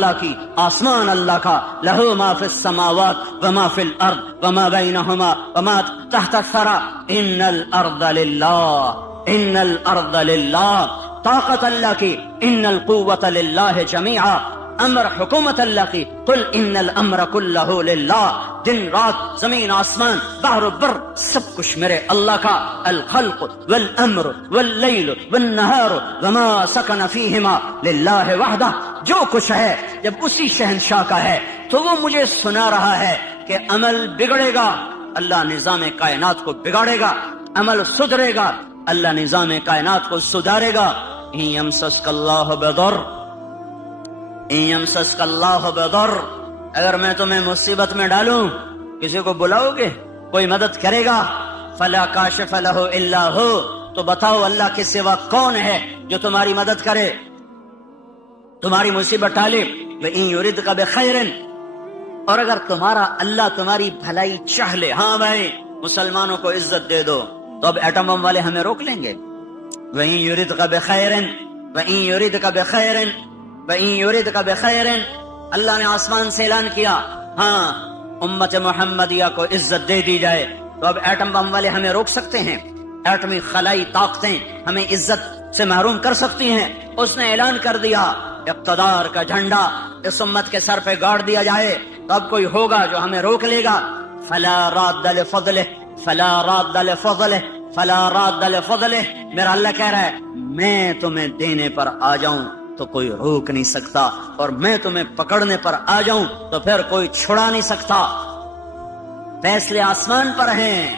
اللہ کی، آسمان اللہ کا، لہو ما فی السماوات وما فی الارض وما بینہما وما تحت الثری، ان الارض للہ، ان الارض للہ، طاقت اللہ کی، ان القوت للہ جمیعا، امر حکومت اللہ کی، قل ان الامر کلہ للہ، دن رات زمین آسمان بحر و بر سب کچھ میرے اللہ کا، الخلق والامر واللیل والنہار وما سکن فیہما للہ وحدہ، جو کچھ ہے جب اسی شہنشاہ کا ہے تو وہ مجھے سنا رہا ہے کہ عمل بگڑے گا اللہ نظام کائنات کو بگاڑے گا، عمل سدھرے گا اللہ نظام کائنات کو سدھارے گا۔ ان یمسسک اللہ بضر، ان یمسسک اللہ بضر، اگر میں تمہیں مصیبت میں ڈالوں کسی کو بلاؤ گے، کوئی مدد کرے گا، فلا کاشف لہ الا ہو، تو بتاؤ اللہ کے سوا کون ہے جو تمہاری مدد کرے، تمہاری مصیبت ٹالے۔ وَإِن يُرِدْكَ بِخَيْرٍ، اور اگر تمہارا اللہ تمہاری بھلائی چاہ لے، ہاں بھائی مسلمانوں کو عزت دے دو، تو اب ایٹم بم والے ہمیں روک لیں گے؟ وَإِن يُرِدْكَ بِخَيْرٍ، وَإِن يُرِدْكَ بِخَيْرٍ، وَإِن يُرِدْكَ بِخَيْرٍ، اللہ نے آسمان سے اعلان کیا ہاں امت محمدیہ کو عزت دے دی جائے، تو اب ایٹم بم والے ہمیں روک سکتے ہیں؟ ایٹمی خلائی طاقتیں ہمیں عزت سے محروم کر سکتی ہیں؟ اس نے اعلان کر دیا اقتدار کا جھنڈا اس امت کے سر پہ گاڑ دیا جائے، تو اب کوئی ہوگا جو ہمیں روک لے گا؟ فلا راد لفضلہ، فلا راد لفضلہ، فلا راد لفضلہ، میرا اللہ کہہ رہا ہے میں تمہیں دینے پر آ جاؤں تو کوئی روک نہیں سکتا، اور میں تمہیں پکڑنے پر آ جاؤں تو پھر کوئی چھڑا نہیں سکتا۔ فیصلے آسمان پر ہیں،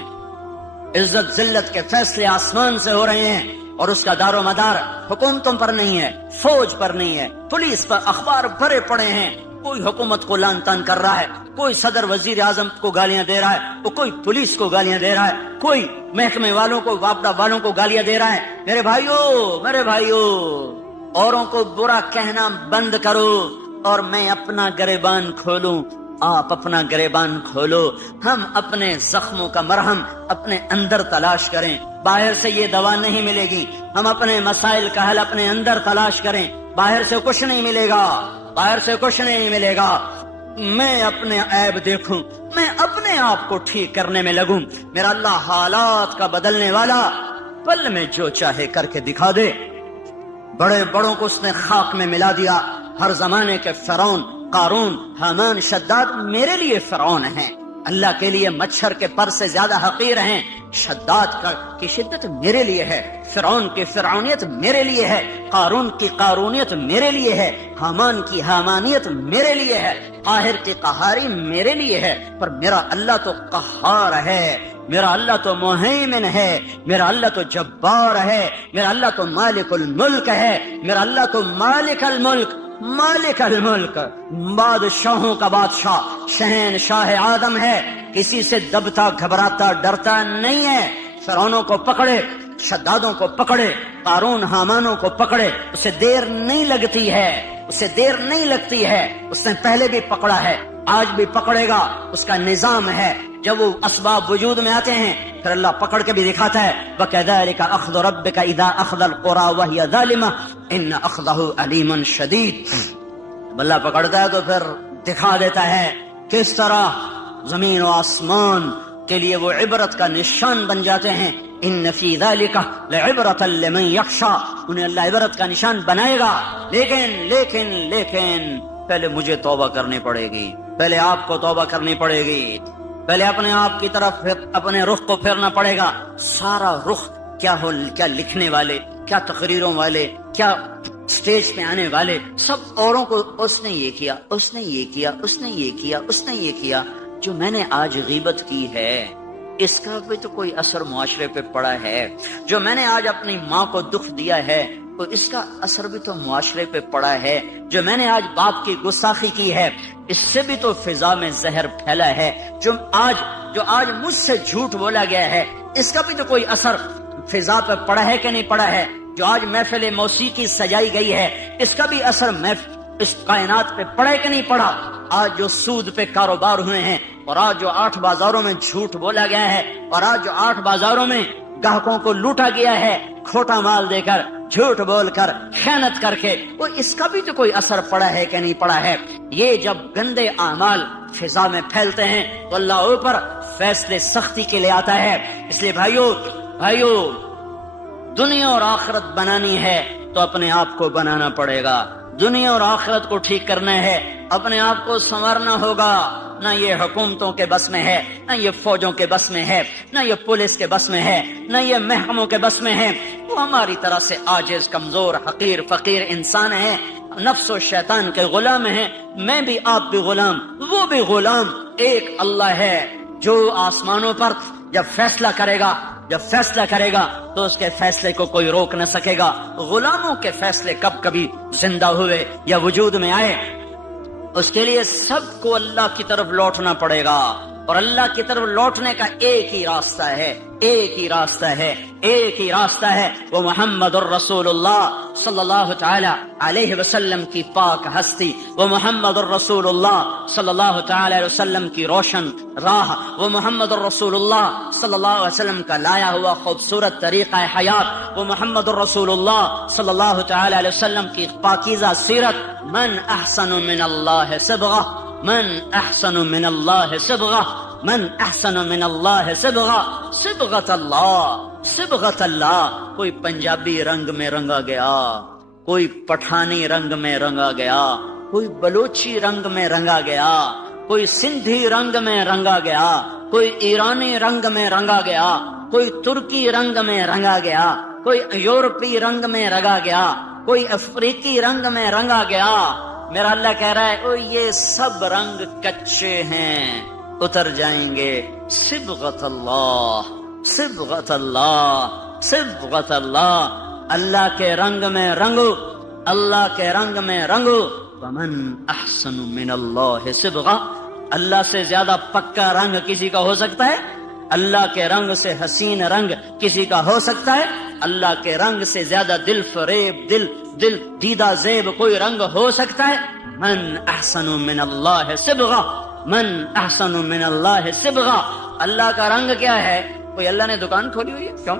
عزت ذلت کے فیصلے آسمان سے ہو رہے ہیں، اور اس کا دار و مدار حکومتوں پر نہیں ہے، فوج پر نہیں ہے، پولیس پر، اخبار بھرے پڑے ہیں، کوئی حکومت کو لان تان کر رہا ہے، کوئی صدر وزیر اعظم کو گالیاں دے رہا ہے، وہ کوئی پولیس کو گالیاں دے رہا ہے، کوئی محکمے والوں کو، واپڈا والوں کو گالیاں دے رہا ہے۔ میرے بھائیو اوروں کو برا کہنا بند کرو، اور میں اپنا گریبان کھولوں، آپ اپنا گریبان کھولو، ہم اپنے زخموں کا مرہم اپنے اندر تلاش کریں، باہر سے یہ دوا نہیں ملے گی، ہم اپنے مسائل کا حل اپنے اندر تلاش کریں، باہر سے کچھ نہیں ملے گا، باہر سے کچھ نہیں ملے گا۔ میں اپنے عیب دیکھوں، میں اپنے آپ کو ٹھیک کرنے میں لگوں، میرا اللہ حالات کا بدلنے والا، پل میں جو چاہے کر کے دکھا دے۔ بڑے بڑوں کو اس نے خاک میں ملا دیا، ہر زمانے کے فرعون، قارون، حامان، شداد میرے لیے فرعون ہیں، اللہ کے لیے مچھر کے پر سے زیادہ حقیر ہیں، شداد کی شدت میرے لیے ہے، فرعون کی فرعونیت میرے لیے ہے، قارون کی قارونیت میرے لیے ہے، حامان کی حامانیت میرے لیے ہے، قاہر کی قہاری میرے لیے ہے، پر میرا اللہ تو قہار ہے، میرا اللہ تو مہیمن ہے، میرا اللہ تو جبار ہے، میرا اللہ تو مالک الملک ہے، میرا اللہ تو مالک الملک، بادشاہوں کا بادشاہ، شہنشاہ آدم ہے، کسی سے دبتا گھبراتا ڈرتا نہیں ہے۔ فرعونوں کو پکڑے، شدادوں کو پکڑے، قارون حامانوں کو پکڑے، اسے دیر نہیں لگتی ہے، اسے دیر نہیں لگتی ہے، اس نے پہلے بھی پکڑا ہے، آج بھی پکڑے گا، اس کا نظام ہے۔ جب وہ اسباب وجود میں آتے ہیں پھر اللہ پکڑ کے بھی دکھاتا ہے، وَكَذَلِكَ أَخْذُ رَبِّكَ إِذَا أَخْذَ الْقُرَى وَهِيَ ظَالِمَةٌ إِنَّ أَخْذَهُ أَلِيمٌ شَدِيدٌ۔ جب اللہ پکڑتا ہے تو پھر دکھا دیتا ہے کس طرح زمین و آسمان کے لیے وہ عبرت کا نشان بن جاتے ہیں۔ ان فی ذلک لعبرۃ لمن یخشی، انہیں اللہ عبرت کا نشان بنائے گا، لیکن پہلے مجھے توبہ کرنی پڑے گی، پہلے آپ کو توبہ کرنی پڑے گی، پہلے اپنے آپ کی طرف اپنے رخ کو پھیرنا پڑے گا۔ سارا رخ کیا لکھنے والے، کیا تقریروں والے، کیا سٹیج پہ آنے والے، سب اوروں کو اس نے یہ کیا، اس نے یہ کیا، اس نے یہ کیا، اس نے یہ کیا۔ جو میں نے آج غیبت کی ہے اس کا بھی تو کوئی اثر معاشرے پہ پڑا ہے، جو میں نے آج اپنی ماں کو دکھ دیا ہے تو اس کا اثر بھی تو معاشرے پہ پڑا ہے، جو میں نے آج باپ کی گستاخی کی ہے اس سے بھی تو فضا میں زہر پھیلا ہے، جو آج مجھ سے جھوٹ بولا گیا ہے اس کا بھی تو کوئی اثر فضا پہ پڑا ہے کہ نہیں پڑا ہے، جو آج محفل موسیقی سجائی گئی ہے اس کا بھی اثر اس کائنات پہ پڑا ہے کہ نہیں پڑا، آج جو سود پہ کاروبار ہوئے ہیں، اور آج جو 8 بازاروں میں جھوٹ بولا گیا ہے، اور آج جو 8 بازاروں میں گاہکوں کو لوٹا گیا ہے کھوٹا مال دے کر، جھوٹ بول کر خیانت کر کے، وہ اس کا بھی تو کوئی اثر پڑا ہے کہ نہیں پڑا ہے؟ یہ جب گندے اعمال فضا میں پھیلتے ہیں تو اللہ اوپر فیصلے سختی کے لیے آتا ہے۔ اس لیے بھائیو دنیا اور آخرت بنانی ہے تو اپنے آپ کو بنانا پڑے گا۔ دنیا اور آخرت کو ٹھیک کرنا ہے، اپنے آپ کو سنوارنا ہوگا۔ نہ یہ حکومتوں کے بس میں ہے، نہ یہ فوجوں کے بس میں ہے، نہ یہ پولیس کے بس میں ہے، نہ یہ محکموں کے بس میں ہے۔ وہ ہماری طرح سے عاجز، کمزور، حقیر، فقیر انسان ہیں، نفس و شیطان کے غلام ہیں۔ میں بھی، آپ بھی غلام، وہ بھی غلام۔ ایک اللہ ہے جو آسمانوں پر جب فیصلہ کرے گا تو اس کے فیصلے کو کوئی روک نہ سکے گا۔ غلاموں کے فیصلے کب کبھی زندہ ہوئے یا وجود میں آئے، اس کے لیے سب کو اللہ کی طرف لوٹنا پڑے گا، اور اللہ کی طرف لوٹنے کا ایک ہی راستہ ہے، وہ محمد الرسول اللہ صلی اللہ تعالی علیہ وسلم کی پاک ہستی، وہ محمد الرسول اللہ صلی اللہ تعالی علیہ وسلم کی روشن راہ، وہ محمد الرسول اللہ صلی اللہ علیہ وسلم کا لایا ہوا خوبصورت طریقہ حیات، وہ محمد الرسول اللہ صلی اللہ تعالی علیہ وسلم کی پاکیزہ سیرت۔ من احسن من اللہ صبغہ، من احسن من اللہ صبغہ، من احسن من اللہ صبغہ، صبغۃ اللہ۔ کوئی پنجابی رنگ میں رنگا گیا، کوئی پٹھانی رنگ میں رنگا گیا، کوئی بلوچی رنگ میں رنگا گیا، کوئی سندھی رنگ میں رنگا گیا، کوئی ایرانی رنگ میں رنگا گیا، کوئی ترکی رنگ میں رنگا گیا، کوئی یورپی رنگ میں رنگا گیا، کوئی افریقی رنگ میں رنگا گیا۔ میرا اللہ کہہ رہا ہے او یہ سب رنگ کچے ہیں، اتر جائیں گے۔ صبغۃ اللہ، صبغۃ اللہ، صبغۃ اللہ۔ اللہ کے رنگ میں رنگو، اللہ کے رنگ میں رنگو۔ ومن احسن من اللہ صبغہ، اللہ سے زیادہ پکا رنگ کسی کا ہو سکتا ہے؟ اللہ کے رنگ سے حسین رنگ کسی کا ہو سکتا ہے؟ اللہ کے رنگ سے زیادہ دل فریب، دل دیدہ زیب کوئی رنگ ہو سکتا ہے؟ من احسن من اللہ صبغہ، من احسن من اللہ صبغہ۔ اللہ کا رنگ کیا ہے؟ کوئی اللہ نے دکان کھولی ہوئی ہے؟ کیوں؟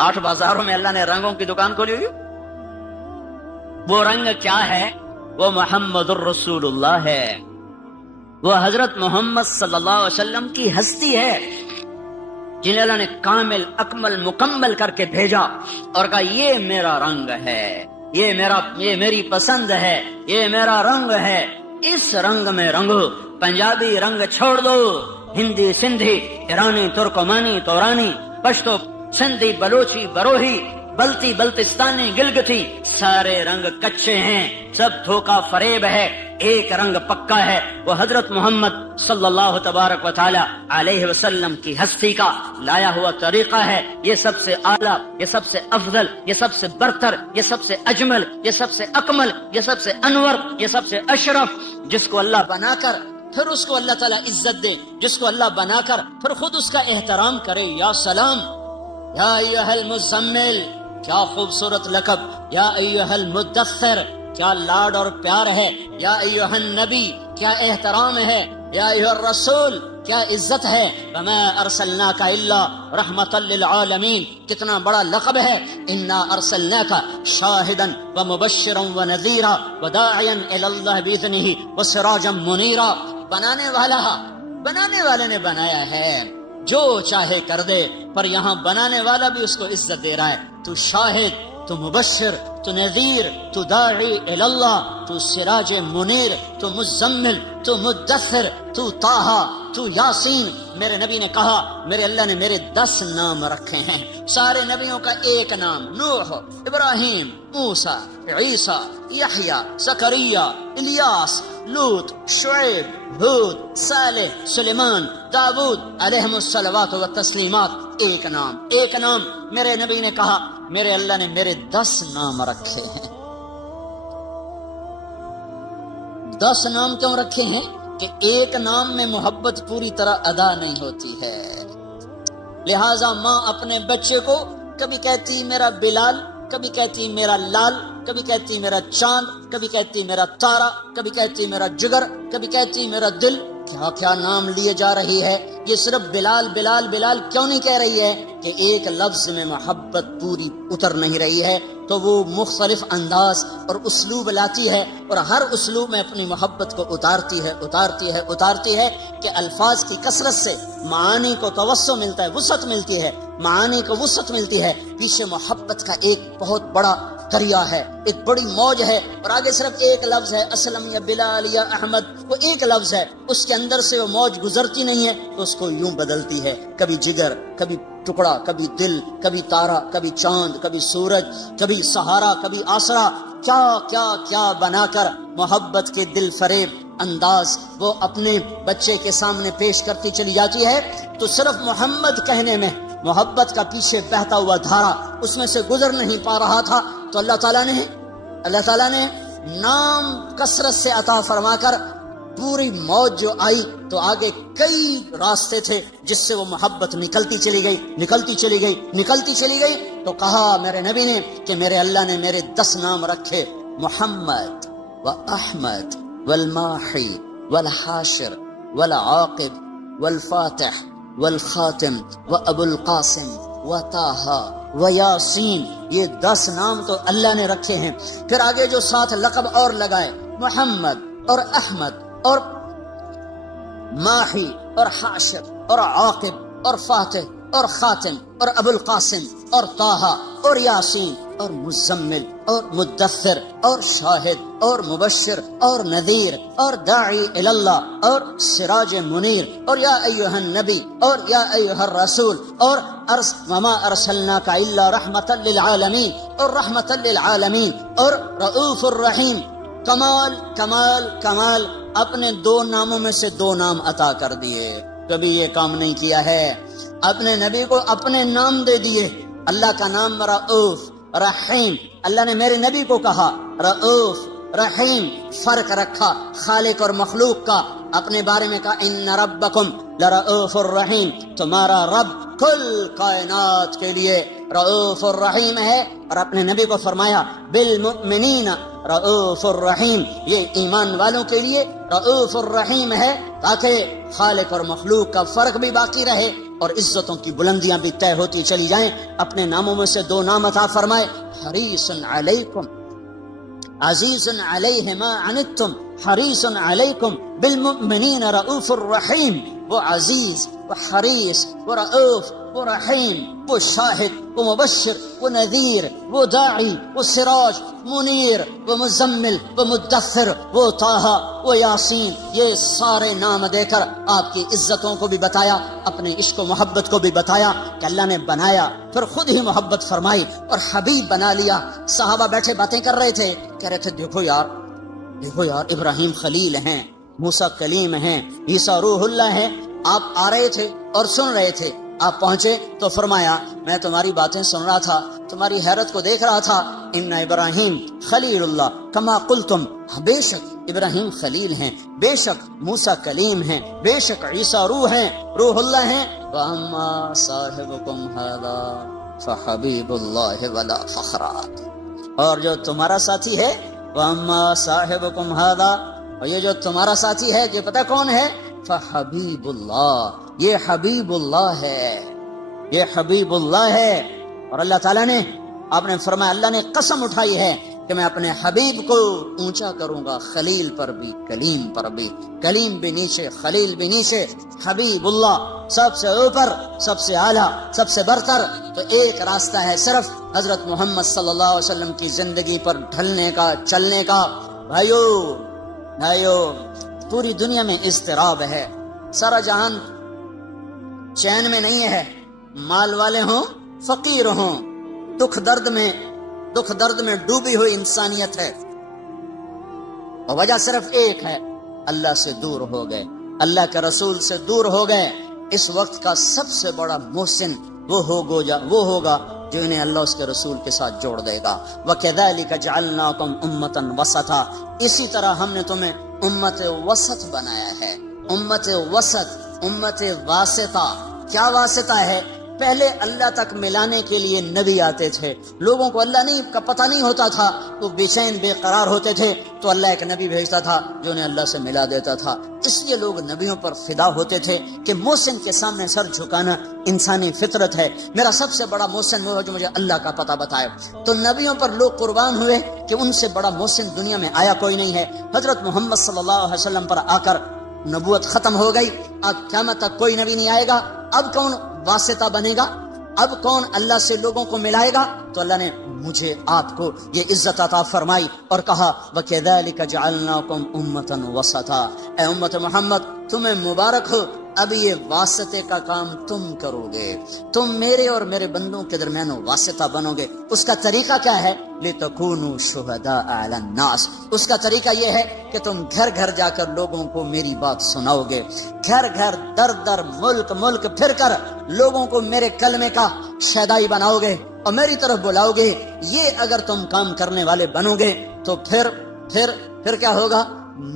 8 بازاروں میں اللہ نے رنگوں کی دکان کھولی ہوئی ہے۔ وہ رنگ کیا ہے؟ وہ محمد الرسول اللہ ہے، وہ حضرت محمد صلی اللہ علیہ وسلم کی ہستی ہے، جنہیں اللہ نے کامل، اکمل، مکمل کر کے بھیجا اور کہا یہ میرا رنگ ہے، یہ میری پسند ہے، یہ میرا رنگ ہے، اس رنگ میں رنگو۔ پنجابی رنگ چھوڑ دو، ہندی، سندھی، ایرانی، ترکمانی، تورانی، پشتو، سندھی، بلوچی، بروہی، بلتی، بلتستانی، گلگتی، سارے رنگ کچے ہیں، سب دھوکہ فریب ہے۔ ایک رنگ پکا ہے، وہ حضرت محمد صلی اللہ تبارک و تعالی علیہ وسلم کی ہستی کا لایا ہوا طریقہ ہے۔ یہ سب سے اعلیٰ، یہ سب سے افضل، یہ سب سے برتر، یہ سب سے اجمل، یہ سب سے اکمل، یہ سب سے انور، یہ سب سے اشرف، جس کو اللہ بنا کر پھر اس کو اللہ تعالیٰ عزت دے، جس کو اللہ بنا کر پھر خود اس کا احترام کرے۔ یا سلام، یا ایھا المزمل، کیا خوبصورت لقب، یا ایھا المدثر، کیا لاڈ اور پیار ہے، یا ایھا النبی، کیا احترام ہے، یا ایھا الرسول، کیا عزت ہے۔ وما ارسلناک الا رحمۃ للعالمین، کتنا بڑا لقب ہے۔ انا ارسلناک شاہدا ومبشرا ونذیرا وداعیا الی اللہ باذنہ وسراجا منیرا۔ بنانے والے نے بنایا ہے، جو چاہے کر دے، پر یہاں بنانے والا بھی اس کو عزت دے رہا ہے۔ تو شاہد، تو مبشر، تو نذیر، تو داعی الی اللہ، تو سراج منیر، تو مزمل، تو مدثر، تو طٰہٰ، تو یاسین۔ میرے نبی نے کہا میرے اللہ نے میرے 10 نام رکھے ہیں، سارے نبیوں کا ایک نام، نوح، ابراہیم، موسیٰ، عیسیٰ، یحییٰ، زکریا، الیاس، لوط، شعیب، ہود، صالح، سلیمان، داؤد علیہم الصلوات والتسلیمات۔ ایک نام۔ میرے نبی نے کہا میرے اللہ نے میرے 10 نام رکھے ہیں۔ 10 نام کیوں رکھے ہیں؟ کہ ایک نام میں محبت پوری طرح ادا نہیں ہوتی ہے، لہذا ماں اپنے بچے کو کبھی کہتی میرا بلال، کبھی کہتی میرا لال، کبھی کہتی میرا چاند، کبھی کہتی میرا تارا، کبھی کہتی میرا جگر، کبھی کہتی میرا دل۔ کیا کیا نام لیے جا رہی ہے۔ یہ صرف بلال بلال بلال کیوں نہیں کہہ رہی ہے؟ کہ ایک لفظ میں محبت پوری اتر نہیں رہی ہے تو وہ مختلف انداز اور اسلوب لاتی ہے، اور ہر اسلوب میں اپنی محبت کو اتارتی ہے کہ الفاظ کی کثرت سے معانی کو توسع ملتا ہے، وسعت ملتی ہے، معانی کو وسعت ملتی ہے، پیچھے محبت کا ایک بہت بڑا دریا ہے، ایک بڑی موج ہے، اور آگے صرف ایک لفظ ہے، اسلم یا بلال یا احمد، وہ ایک لفظ ہے، اس کے اندر سے وہ موج گزرتی نہیں ہے تو اس کو یوں بدلتی ہے، کبھی جگر، کبھی ٹکڑا، کبھی دل، کبھی تارا، کبھی چاند، کبھی سورج، کبھی سہارا، کبھی آسرا، کیا کیا کیا بنا کر محبت کے دل فریب انداز وہ اپنے بچے کے سامنے پیش کرتی چلی جاتی ہے۔ تو صرف محمد کہنے میں محبت کا پیچھے بہتا ہوا دھارا اس میں سے گزر نہیں پا رہا تھا، تو اللہ تعالیٰ نے نام کثرت سے عطا فرما کر پوری موج جو آئی تو آگے کئی راستے تھے جس سے وہ محبت نکلتی چلی گئی تو کہا میرے نبی نے کہ میرے اللہ نے میرے 10 نام رکھے، محمد و احمد والماحی والحاشر والعاقب والفاتح والخاتم و ابو القاسم و طٰہٰ و یاسین، یہ 10 نام تو اللہ نے رکھے ہیں۔ پھر آگے جو 7 لقب اور لگائے، محمد اور احمد اور ماحی اور حاشر اور عاقب اور فاتح اور خاتم اور ابو القاسم اور طٰہٰ اور یاسین اور مزمل اور مدثر اور شاہد اور مبشر اور نذیر اور داعی الی اللہ اور سراج منیر اور یا ایھا النبی اور یا ایھا الرسول اور وما ارسلناک الا رحمتا للعالمین اور رحمتا للعالمین اور رؤوف الرحیم۔ کمال کمال کمال، اپنے 2 ناموں میں سے 2 نام عطا کر دیے، کبھی یہ کام نہیں کیا ہے، اپنے نبی کو اپنے نام دے دیے۔ اللہ کا نام رؤوف رحیم، اللہ نے میرے نبی کو کہا رؤوف رحیم، فرق رکھا خالق اور مخلوق کا، اپنے بارے میں کہا ان ربکم لرؤوف الرحیم، تمہارا رب کل کائنات کے لیے رؤوف الرحیم ہے، اور اپنے نبی کو فرمایا بالمؤمنین رؤوف الرحیم، یہ ایمان والوں کے لیے رؤوف الرحیم ہے، تاکہ خالق اور مخلوق کا فرق بھی باقی رہے اور عزتوں کی بلندیاں بھی طے ہوتی چلی جائیں۔ اپنے ناموں میں سے 2 نام عطا فرمائے، حریص علیکم عزیز علیہ ما عنتم حریص علیکم بالمؤمنین رؤوف الرحیم، وہ عزیز، وہ حریص، وہ رؤوف، وہ رحیم، وہ شاہد، وہ مبشر، وہ نذیر، وہ داعی، وہ سراج منیر، وہ مزمل، وہ مدثر، وہ طٰہٰ، وہ یاسین، یہ سارے نام دے کر آپ کی عزتوں کو بھی بتایا، اپنے عشق و محبت کو بھی بتایا کہ اللہ نے بنایا، پھر خود ہی محبت فرمائی اور حبیب بنا لیا۔ صحابہ بیٹھے باتیں کر رہے تھے، کہہ رہے تھے دیکھو یار ابراہیم خلیل ہیں، موسیٰ کلیم ہیں، عیسیٰ روح اللہ ہیں۔ آپ آ رہے تھے اور سن رہے تھے، آپ پہنچے تو فرمایا میں تمہاری باتیں سن رہا تھا، تمہاری حیرت کو دیکھ رہا تھا، ان ابراہیم خلیل اللہ کما قلتم، بے شک ابراہیم خلیل ہیں، بے شک موسیٰ کلیم ہیں، بے شک عیسیٰ روح اللہ ہیں، واما صاحبکم ھذا فحبیب اللہ ولا فخرا، اور جو تمہارا ساتھی ہے واما صاحبکم ھذا، اور یہ جو تمہارا ساتھی ہے کہ پتہ کون ہے، فحبیب اللہ، یہ حبیب اللہ ہے۔ اور اللہ تعالیٰ نے، آپ نے فرمایا اللہ نے قسم اٹھائی ہے کہ میں اپنے حبیب کو اونچا کروں گا، خلیل پر بھی کلیم پر بھی، کلیم بھی نیچے خلیل بھی نیچے، حبیب اللہ سب سے اوپر، سب سے اعلیٰ، سب سے برتر۔ تو ایک راستہ ہے صرف حضرت محمد صلی اللہ علیہ وسلم کی زندگی پر ڈھلنے کا، چلنے کا۔ بھائیو پوری دنیا میں اضطراب ہے، سارا جہان چین میں نہیں ہے، مال والے ہوں فقیر ہوں، دکھ درد میں ڈوبی ہوئی انسانیت ہے، اور وجہ صرف ایک ہے، اللہ سے دور ہو گئے، اللہ کے رسول سے دور ہو گئے۔ اس وقت کا سب سے بڑا محسن وہ ہوگا جو انہیں اللہ اس کے رسول کے ساتھ جوڑ دے گا۔ وَكَذَلِكَ جَعَلْنَاكُمْ أُمَّةً وَسَطًا، اسی طرح ہم نے تمہیں امت وسط بنایا ہے، امت وسط، امت واسطہ۔ کیا واسطہ ہے؟ پہلے اللہ تک ملانے کے لیے نبی آتے تھے، لوگوں کو اللہ نہیں کا پتہ نہیں ہوتا تھا، تو بے چین بے قرار ہوتے تھے، تو اللہ ایک نبی بھیجتا تھا جو انہیں اللہ سے ملا دیتا تھا۔ اس لیے لوگ نبیوں پر فدا ہوتے تھے کہ محسن کے سامنے سر جھکانا انسانی فطرت ہے، میرا سب سے بڑا محسن وہ ہے جو مجھے اللہ کا پتہ بتائے۔ تو نبیوں پر لوگ قربان ہوئے کہ ان سے بڑا محسن دنیا میں آیا کوئی نہیں ہے۔ حضرت محمد صلی اللہ علیہ وسلم پر آ کر نبوت ختم ہو گئی، اب قیامت تک کوئی نبی نہیں آئے گا۔ اب کون واسطہ بنے گا؟ اب کون اللہ سے لوگوں کو ملائے گا؟ تو اللہ نے مجھے آپ کو یہ عزت عطا فرمائی اور کہا وَكَذَلِكَ جَعَلْنَاكُمْ أُمَّةً وَسَطًا، اے امت محمد تمہیں مبارک ہو، اب یہ واسطے کا کام تم کرو گے، تم میرے اور میرے بندوں کے درمیان واسطہ بنو گے۔ اس کا طریقہ کیا ہے؟ لِتَكُونُوا شُهَدَاءَ عَلَى النَّاسِ، اس کا طریقہ یہ ہے کہ تم گھر گھر جا کر لوگوں کو میری بات سناؤ گے، گھر گھر در در ملک ملک پھر کر لوگوں کو میرے کلمے کا شیدائی بناؤ گے اور میری طرف بلاؤ گے۔ یہ اگر تم کام کرنے والے بنو گے تو پھر کیا ہوگا؟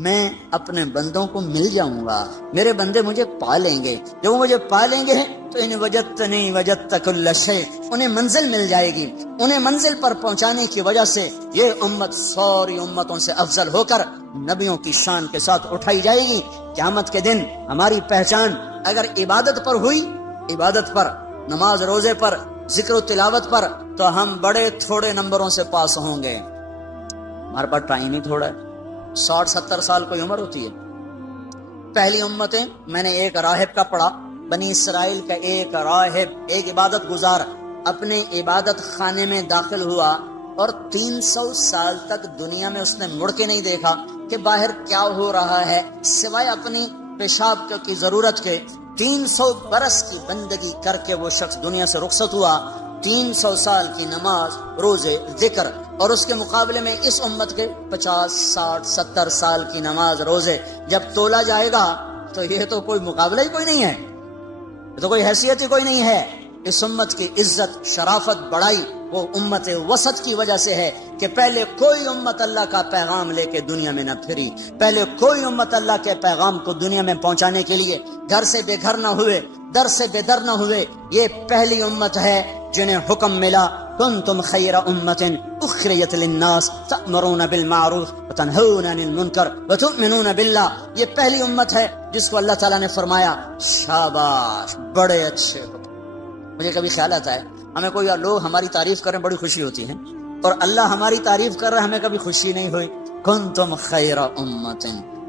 میں اپنے بندوں کو مل جاؤں گا، میرے بندے مجھے پا لیں گے، جب وہ مجھے پا لیں گے تو ان وجدتنی وجدت کل شیء، انہیں منزل مل جائے گی، انہیں منزل پر پہنچانے کی وجہ سے یہ امت ساری امتوں سے افضل ہو کر نبیوں کی شان کے ساتھ اٹھائی جائے گی۔ قیامت کے دن ہماری پہچان اگر عبادت پر ہوئی، عبادت پر، نماز روزے پر، ذکر و تلاوت پر، تو ہم بڑے تھوڑے نمبروں سے پاس ہوں گے۔ ہمارے پاس ٹائم ہی تھوڑا ہے، 60-70 سال کوئی عمر ہوتی ہے۔ پہلی امتیں میں نے ایک راہب کا پڑھا، بنی اسرائیل کا ایک راہب، ایک عبادت گزار اپنے عبادت خانے میں داخل ہوا اور 300 سال تک دنیا میں اس نے مڑ کے نہیں دیکھا کہ باہر کیا ہو رہا ہے، سوائے اپنی پیشاب کی ضرورت کے۔ 300 برس کی بندگی کر کے وہ شخص دنیا سے رخصت ہوا، 300 سال کی نماز روزے ذکر، اور اس کے مقابلے میں اس امت کے 50 60 70 سال کی نماز روزے جب تولا جائے گا تو یہ تو کوئی مقابلہ ہی کوئی نہیں ہے، یہ تو کوئی حیثیت ہی کوئی نہیں ہے۔ اس امت کی عزت شرافت بڑائی وہ امت وسط کی وجہ سے ہے کہ پہلے کوئی امت اللہ کا پیغام لے کے دنیا میں نہ پھری، پہلے کوئی امت اللہ کے پیغام کو دنیا میں پہنچانے کے لیے گھر سے بے گھر نہ ہوئے، در سے بے در نہ ہوئے۔ یہ پہلی امت ہے جنہیں حکم ملا کنتم خیر امت اخرجت للناس تأمرون بالمعروف وتنہون عن المنکر وتؤمنون باللہ۔ یہ پہلی امت ہے جس کو اللہ تعالیٰ نے فرمایا شاباش، بڑے اچھے ہو۔ مجھے کبھی خیال آتا ہے ہمیں کوئی لوگ ہماری تعریف کریں بڑی خوشی ہوتی ہے، اور اللہ ہماری تعریف کر رہا ہے ہمیں کبھی خوشی نہیں ہوئی۔ کنتم خیر امت،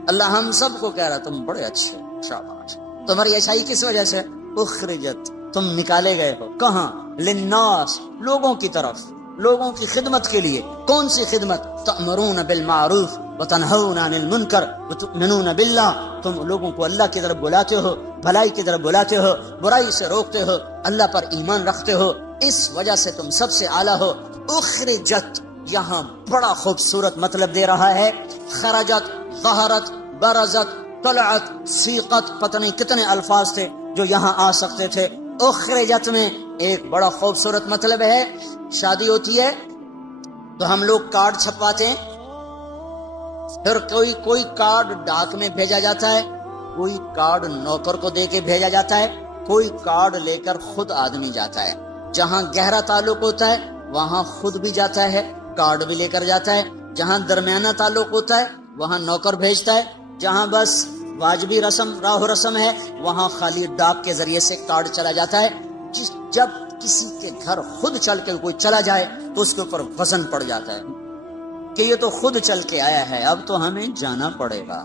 اللہ ہم سب کو کہہ رہا تم بڑے اچھے، شاباش۔ تمہاری اچھائی کس وجہ سے؟ اخرجت، تم نکالے گئے ہو، کہاں؟ للناس، لوگوں کی طرف، لوگوں کی خدمت کے لیے۔ کون سی خدمت؟ تأمرون بالمعروف وتنہون عن المنکر وتؤمنون باللہ، تم لوگوں کو اللہ کی طرف بلاتے ہو، بھلائی کی طرف بلاتے ہو، برائی سے روکتے ہو، اللہ پر ایمان رکھتے ہو، اس وجہ سے تم سب سے اعلیٰ ہو۔ اخرجت یہاں بڑا خوبصورت مطلب دے رہا ہے، خرجت، ظہرت، برزت، طلعت، سیقت، پتہ نہیں کتنے الفاظ تھے جو یہاں آ سکتے تھے۔ اخرجت میں ایک بڑا خوبصورت مطلب ہے، شادی ہوتی ہے تو ہم لوگ کارڈ چھپواتے ہیں، پھر کوئی کارڈ ڈاک میں بھیجا جاتا ہے، کوئی کارڈ نوکر کو دے کے بھیجا جاتا ہے، کوئی کارڈ لے کر خود آدمی جاتا ہے۔ جہاں گہرا تعلق ہوتا ہے وہاں خود بھی جاتا ہے، کارڈ بھی لے کر جاتا ہے۔ جہاں درمیانہ تعلق ہوتا ہے وہاں نوکر بھیجتا ہے۔ جہاں بس واجبی راہ و رسم ہے وہاں خالی ڈاک کے ذریعے سے کارڈ چلا جاتا ہے۔ جب کسی کے گھر خود چل کے کوئی چلا جائے تو اس کے اوپر وزن پڑ جاتا ہے کہ یہ تو خود چل کے آیا ہے، اب تو ہمیں جانا پڑے گا۔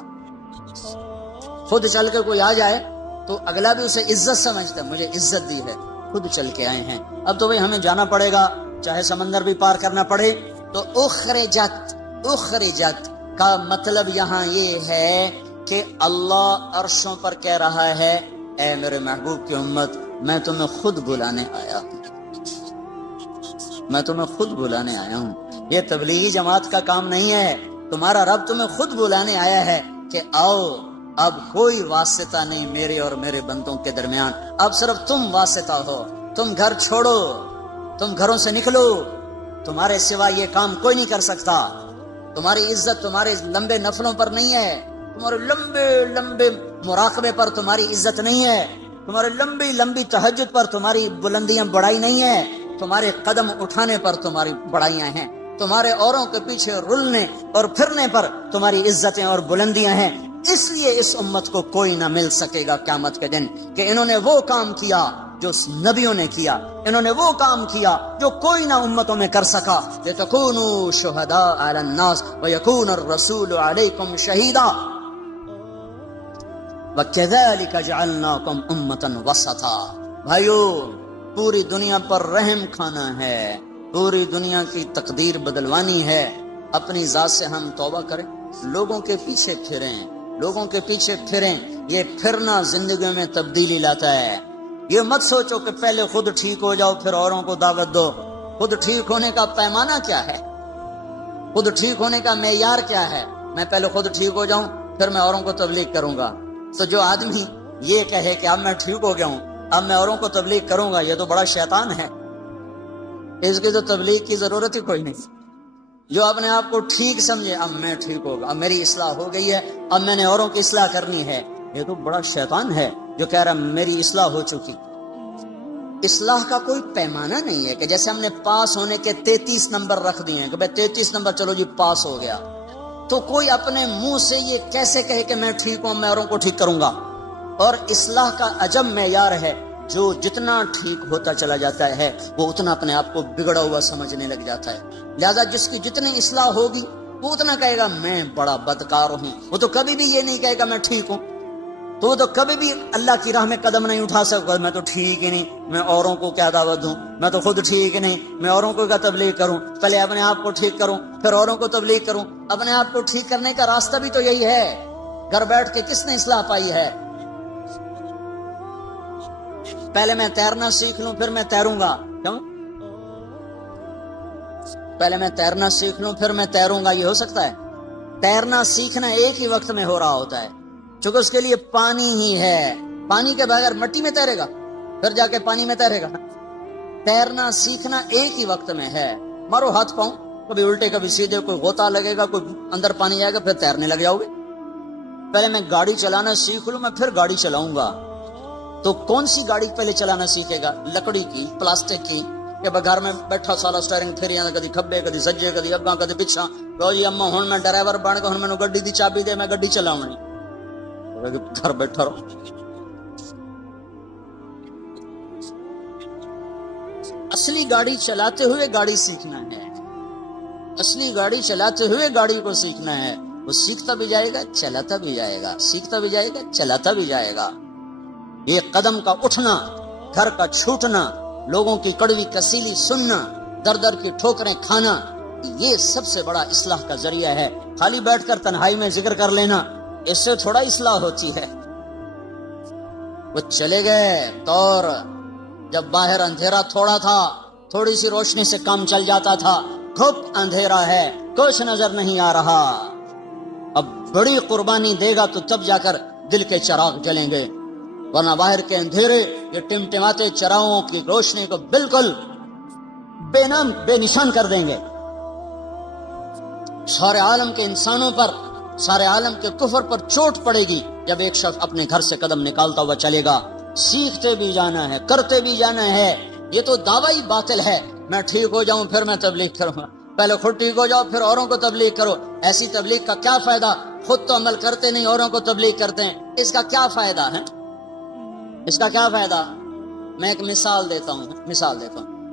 خود چل کے کوئی آ جائے تو اگلا بھی اسے عزت سمجھتا ہے، مجھے عزت دی ہے، خود چل کے آئے ہیں، اب تو بھئی ہمیں جانا پڑے گا، چاہے سمندر بھی پار کرنا پڑے۔ تو اخرجت کا مطلب یہاں یہ ہے کہ اللہ عرشوں پر کہہ رہا ہے اے میرے محبوب کی امت، میں تمہیں خود بلانے آیا ہوں، میں تمہیں خود بلانے آیا ہوں۔ یہ تبلیغی جماعت کا کام نہیں ہے، تمہارا رب تمہیں خود بلانے آیا ہے کہ آؤ، اب کوئی واسطہ نہیں میرے اور میرے بندوں کے درمیان، اب صرف تم واسطہ ہو۔ تم گھر چھوڑو، تم گھروں سے نکلو، تمہارے سوا یہ کام کوئی نہیں کر سکتا۔ تمہاری عزت تمہارے لمبے نفلوں پر نہیں ہے، تمہارے لمبے لمبے مراقبے پر تمہاری عزت نہیں ہے، تمہاری لمبی لمبی تہجد پر تمہاری بلندیاں بڑائی نہیں ہے، تمہارے قدم اٹھانے پر تمہاری بڑائیاں ہیں، تمہارے اوروں کے پیچھے رلنے اور پھرنے پر تمہاری عزتیں اور بلندیاں ہیں۔ اس لیے اس امت کو کوئی نہ مل سکے گا قیامت کے دن کہ انہوں نے وہ کام کیا جو نبیوں نے کیا، انہوں نے وہ کام کیا جو کوئی نہ امتوں میں کر سکا۔ لِتَكُونُوا شُهَدَاءَ عَلَى النَّاسِ وَيَكُونَ الرَّسُولُ عَلَيْكُمْ شَهِيدًا وَكَذَلِكَ جَعَلْنَاكُمْ أُمَّةً وَسَطًا۔ بھائیو، پوری دنیا پر رحم کھانا ہے، پوری دنیا کی تقدیر بدلوانی ہے، اپنی ذات سے ہم توبہ کریں، لوگوں کے پیچھے پھریں، لوگوں کے پیچھے پھریں۔ یہ پھرنا زندگی میں تبدیلی لاتا ہے۔ یہ مت سوچو کہ پہلے خود ٹھیک ہو جاؤ پھر اوروں کو دعوت دو۔ خود ٹھیک ہونے کا پیمانہ کیا ہے؟ خود ٹھیک ہونے کا معیار کیا ہے؟ میں پہلے خود ٹھیک ہو جاؤں پھر میں اوروں کو تبلیغ کروں گا۔ تو جو آدمی یہ کہے کہ اب میں ٹھیک ہو گیا ہوں، اب میں اوروں کو تبلیغ کروں گا، یہ تو بڑا شیطان ہے، اس کی تو تبلیغ کی ضرورت ہی کوئی نہیں۔ جو اپنے آپ کو ٹھیک سمجھے، اب میں ٹھیک ہوگا، اب میری اصلاح ہو گئی ہے، اب میں نے اوروں کی اصلاح کرنی ہے، یہ تو بڑا شیطان ہے جو کہہ رہا میری اصلاح ہو چکی۔ اصلاح کا کوئی پیمانہ نہیں ہے کہ جیسے ہم نے پاس ہونے کے 33 نمبر رکھ دیے ہیں کہ بھائی 33 نمبر چلو جی پاس ہو گیا، تو کوئی اپنے منہ سے یہ کیسے کہے کہ میں ٹھیک ہوں، میں اوروں کو ٹھیک کروں گا؟ اور اصلاح کا عجب معیار ہے، جو جتنا ٹھیک ہوتا چلا جاتا ہے وہ اتنا اپنے آپ کو بگڑا ہوا سمجھنے لگ جاتا ہے۔ لہذا جس کی جتنی اصلاح ہوگی وہ اتنا کہے گا میں بڑا بدکار ہوں، وہ تو کبھی بھی یہ نہیں کہے گا میں ٹھیک ہوں، تو وہ تو کبھی بھی اللہ کی راہ میں قدم نہیں اٹھا سکتا، میں تو ٹھیک ہی نہیں، میں اوروں کو کیا دعوت دوں، میں تو خود ٹھیک نہیں، میں اوروں کو کیا تبلیغ کروں، پہلے اپنے آپ کو ٹھیک کروں پھر اوروں کو تبلیغ کروں۔ اپنے آپ کو ٹھیک کرنے کا راستہ بھی تو یہی ہے، گھر بیٹھ کے کس نے اصلاح پائی ہے؟ پہلے میں تیرنا سیکھ لوں پھر میں تیروں گا، کیوں؟ پہلے میں تیرنا سیکھ لوں پھر میں تیروں گا، یہ ہو سکتا ہے؟ تیرنا سیکھنا ایک ہی وقت میں ہو رہا ہوتا ہے، چونکہ اس کے لیے پانی ہی ہے، پانی کے بغیر مٹی میں تیرے گا پھر جا کے پانی میں تیرے گا۔ تیرنا سیکھنا ایک ہی وقت میں ہے، مارو ہاتھ پاؤں کبھی الٹے کبھی سیدھے، کوئی غوطہ لگے گا، کوئی اندر پانی آئے گا، پھر تیرنے لگ جاؤ گے۔ پہلے میں گاڑی چلانا سیکھ لوں میں پھر گاڑی چلاؤں گا، تو کون سی گاڑی پہلے چلانا سیکھے گا؟ لکڑی کی، پلاسٹک کی، کہ گھر میں بیٹھا سالا سٹیئرنگ پھیریاں کدی کھبے کدی سجے کدی اگاں کدی پچھاں، لو جی اما ہن میں ڈرائیور بن کے ہن مینوں گڈی دی چابی دے، میں گڈی چلاونی، گھر بیٹھا رہو۔ اصلی گاڑی چلاتے ہوئے گاڑی سیکھنا ہے، اصلی گاڑی چلاتے ہوئے گاڑی کو سیکھنا ہے، وہ سیکھتا بھی جائے گا چلاتا بھی جائے گا، سیکھتا بھی جائے گا چلاتا بھی جائے گا۔ یہ قدم کا اٹھنا، گھر کا چھوٹنا، لوگوں کی کڑوی کسیلی سننا، در در کی ٹھوکریں کھانا، یہ سب سے بڑا اصلاح کا ذریعہ ہے۔ خالی بیٹھ کر تنہائی میں ذکر کر لینا، اس سے تھوڑا اصلاح ہوتی ہے۔ وہ چلے گئے دور جب باہر اندھیرا تھوڑا تھا، تھوڑی سی روشنی سے کام چل جاتا تھا، گھپ اندھیرا ہے، کچھ نظر نہیں آ رہا، اب بڑی قربانی دے گا تو تب جا کر دل کے چراغ جلیں گے، ورنہ باہر کے اندھیرے یہ ٹمٹماتے چراغوں کی روشنی کو بالکل بے نام بے نشان کر دیں گے۔ سارے عالم کے انسانوں پر، سارے عالم کے کفر پر چوٹ پڑے گی جب ایک شخص اپنے گھر سے قدم نکالتا ہوا چلے گا۔ سیکھتے بھی جانا ہے، کرتے بھی جانا ہے، یہ تو دعویٰ ہی باطل ہے، میں ٹھیک ہو جاؤں پھر میں تبلیغ کروں گا، پہلے خود ٹھیک ہو جاؤ پھر اوروں کو تبلیغ کرو۔ ایسی تبلیغ کا کیا فائدہ؟ خود تو عمل کرتے نہیں، اوروں کو تبلیغ کرتے ہیں، اس کا کیا فائدہ ہے؟ اس کا کیا فائدہ؟ میں ایک مثال دیتا ہوں،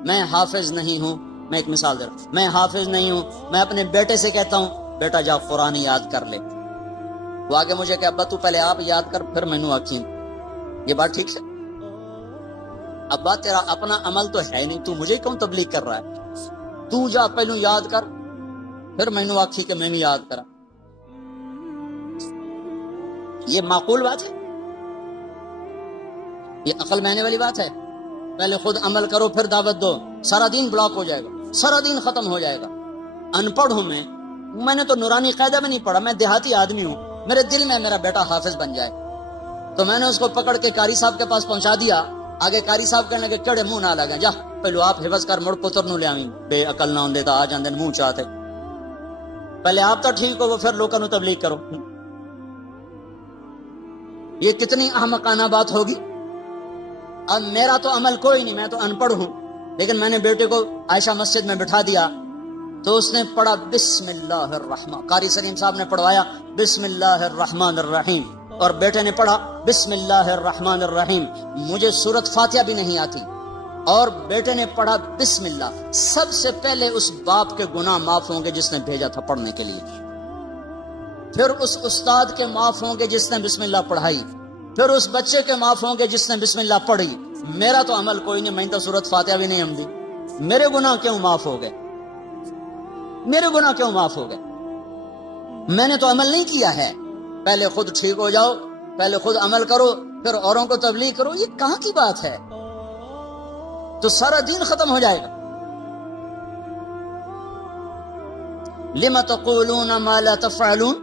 میں حافظ نہیں ہوں، میں ایک مثال دے رہا ہوں، میں حافظ نہیں ہوں، میں اپنے بیٹے سے کہتا ہوں بیٹا جا قرآن یاد کر لے، وہ آگے مجھے کہ ابا تو پہلے آپ یاد کر پھر مینوں آکھیں، یہ بات ٹھیک ہے؟ ابا تیرا اپنا عمل تو ہے نہیں، تو مجھے کیوں تبلیغ کر رہا ہے؟ تو جا پہلو یاد کر پھر مینوں آکھی کہ میں بھی یاد کرا، یہ معقول بات ہے؟ یہ عقل میں آنے والی بات ہے؟ پہلے خود عمل کرو پھر دعوت دو، سارا دین بلاک ہو جائے گا، سارا دین ختم ہو جائے گا۔ ان پڑھ ہوں میں نے تو نورانی قاعدہ میں نہیں پڑھا، میں دیہاتی آدمی ہوں، میرے دل میں میرا بیٹا حافظ بن جائے، تو میں نے اس کو پکڑ کے قاری صاحب کے پاس پہنچا دیا، آگے قاری صاحب کہنے لگے کڑے منہ نہ لگے، جا پہلو آپ حفظ کر مڑ پتر نو لے آئیں، بے عقل نہ ہوندے تا آ جاندے منہ چاہتے، پہلے آپ تو ٹھیک ہو وہ پھر لوگوں نو تبلیغ کرو۔ یہ کتنی احمقانہ بات ہوگی؟ اب میرا تو عمل کوئی نہیں، میں تو ان پڑھ ہوں، لیکن میں نے بیٹے کو عائشہ مسجد میں بٹھا دیا تو اس نے پڑھا بسم اللہ الرحمن، قاری سلیم صاحب نے پڑھوایا بسم اللہ الرحمن الرحیم، اور بیٹے نے پڑھا بسم اللہ الرحمن الرحیم۔ مجھے سورۃ فاتحہ بھی نہیں آتی، اور بیٹے نے پڑھا بسم اللہ۔ سب سے پہلے اس باپ کے گناہ معاف ہوں گے جس نے بھیجا تھا پڑھنے کے لیے، پھر اس استاد کے معاف ہوں گے جس نے بسم اللہ پڑھائی، پھر اس بچے کے معاف ہوں گے جس نے بسم اللہ پڑھی۔ میرا تو عمل کوئی نہیں، میں تو سورۃ فاتحہ بھی نہیں ہم دی، میرے گناہ کیوں معاف ہو گئے؟ میرے گناہ کیوں معاف ہو گئے؟ میں نے تو عمل نہیں کیا ہے۔ پہلے خود ٹھیک ہو جاؤ، پہلے خود عمل کرو، پھر اوروں کو تبلیغ کرو، یہ کہاں کی بات ہے؟ تو سارا دین ختم ہو جائے گا۔ لم تقولون ما لا تفعلون،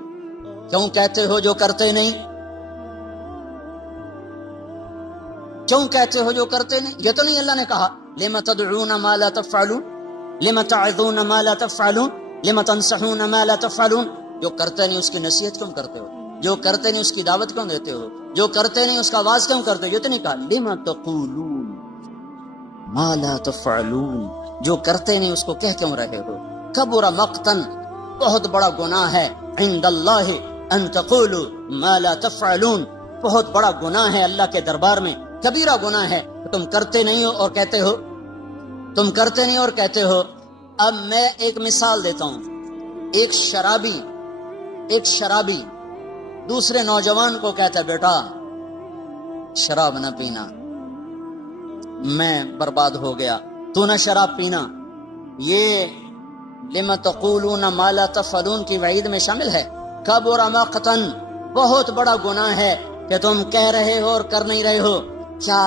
کیوں کہتے ہو جو کرتے نہیں؟ کیوں کہتے ہو جو کرتے نہیں؟ یہ تو نہیں اللہ نے کہا لم تدعون ما لا تفعلون، لم تعظون ما لا تفعلون، لم تنصحون ما لا تفعلون۔ جو کرتے نہیں اس کی نصیحت کیوں کرتے ہو؟ جو کرتے نہیں اس کی دعوت کیوں دیتے ہو؟ جو کرتے نہیں اس کا آواز کیوں کرتے ہو؟ یہ تو نہیں کہا لم تقولون ما لا تفعلون، جو کرتے نہیں اس کو کہہ کیوں رہے ہو؟ کبر مقتا، بہت بڑا گناہ ہے، عند اللہ ان تقولوا ما لا تفعلون، بہت بڑا گناہ ہے اللہ کے دربار میں، کبیرہ گناہ ہے۔ تم کرتے نہیں ہو اور کہتے ہو، تم کرتے نہیں اور کہتے ہو۔ اب میں ایک مثال دیتا ہوں۔ ایک شرابی دوسرے نوجوان کو کہتا ہے بیٹا شراب نہ پینا، میں برباد ہو گیا، تو نہ شراب پینا۔ یہ لم تقولون ما لا تفعلون کی وعید میں شامل ہے۔ کبر مقتا، بہت بڑا گناہ ہے کہ تم کہہ رہے ہو اور کر نہیں رہے ہو۔ کیا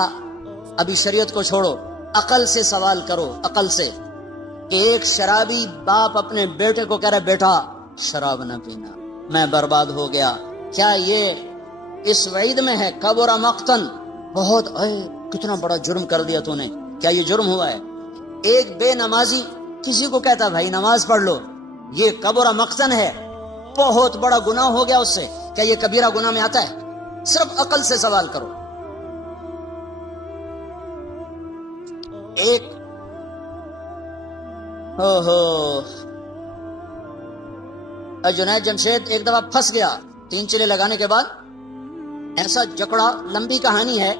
ابھی شریعت کو چھوڑو، عقل سے سوال کرو، عقل سے، کہ ایک شرابی باپ اپنے بیٹے کو کہہ رہا بیٹا شراب نہ پینا، میں برباد ہو گیا، کیا یہ اس وعید میں ہے؟ کبر مقتن، بہت کتنا بڑا جرم کر دیا تو نے، کیا یہ جرم ہوا ہے؟ ایک بے نمازی کسی کو کہتا بھائی نماز پڑھ لو، یہ کبر مقتن ہے، بہت بڑا گناہ ہو گیا اس سے، کیا یہ کبیرہ گناہ میں آتا ہے؟ صرف عقل سے سوال کرو۔ ایک جنید جمشید ایک دفعہ پھنس گیا 3 چلے لگانے کے بعد، ایسا جکڑا، لمبی کہانی ہے،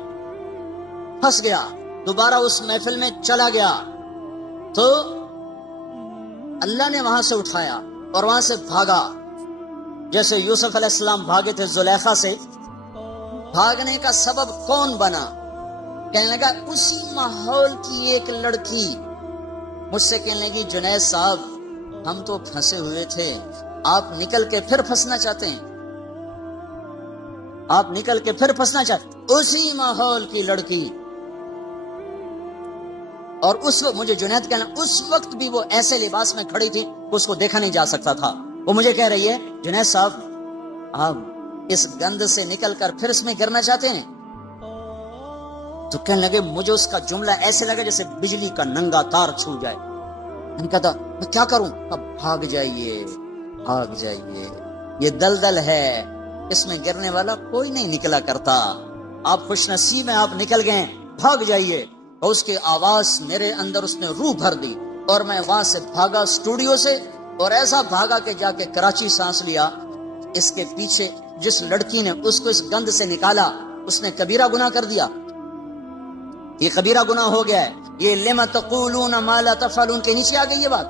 پھنس گیا، دوبارہ اس محفل میں چلا گیا تو اللہ نے وہاں سے اٹھایا اور وہاں سے بھاگا، جیسے یوسف علیہ السلام بھاگے تھے زلیخا سے۔ بھاگنے کا سبب کون بنا؟ کہنے لگا اسی ماحول کی ایک لڑکی مجھ سے کہنے لگی جنید صاحب ہم تو پھنسے ہوئے تھے، آپ نکل کے پھر پھنسنا چاہتے ہیں، آپ نکل کے پھر پھنسنا چاہتے ہیں۔ اسی ماحول کی لڑکی، اور اس وقت مجھے جنید کہنا اس وقت بھی وہ ایسے لباس میں کھڑی تھی اس کو دیکھا نہیں جا سکتا تھا۔ وہ مجھے کہہ رہی ہے جنید صاحب آپ اس گند سے نکل کر پھر اس میں گرنا چاہتے ہیں؟ تو کہنے لگے مجھے اس کا جملہ ایسے لگا جیسے بجلی کا ننگا تار چھو جائے۔ میں نے کہا میں کیا کروں؟ اب بھاگ جائیے، بھاگ جائیے، یہ دلدل ہے، اس میں گرنے والا کوئی نہیں نکلا کرتا، آپ خوش نصیب ہیں، آپ نکل گئے، بھاگ جائیے۔ اور اس کی آواز میرے اندر اس نے روح بھر دی، اور میں وہاں سے بھاگا اسٹوڈیو سے، اور ایسا بھاگا کہ جا کے کراچی سانس لیا۔ اس کے پیچھے جس لڑکی نے اس کو اس گند سے نکالا اس نے کبیرہ گناہ کر دیا، یہ کبیرہ گناہ ہو گیا ہے۔ یہ لم تقولون ما لا تفعلون کے نیچے آ گئی یہ بات۔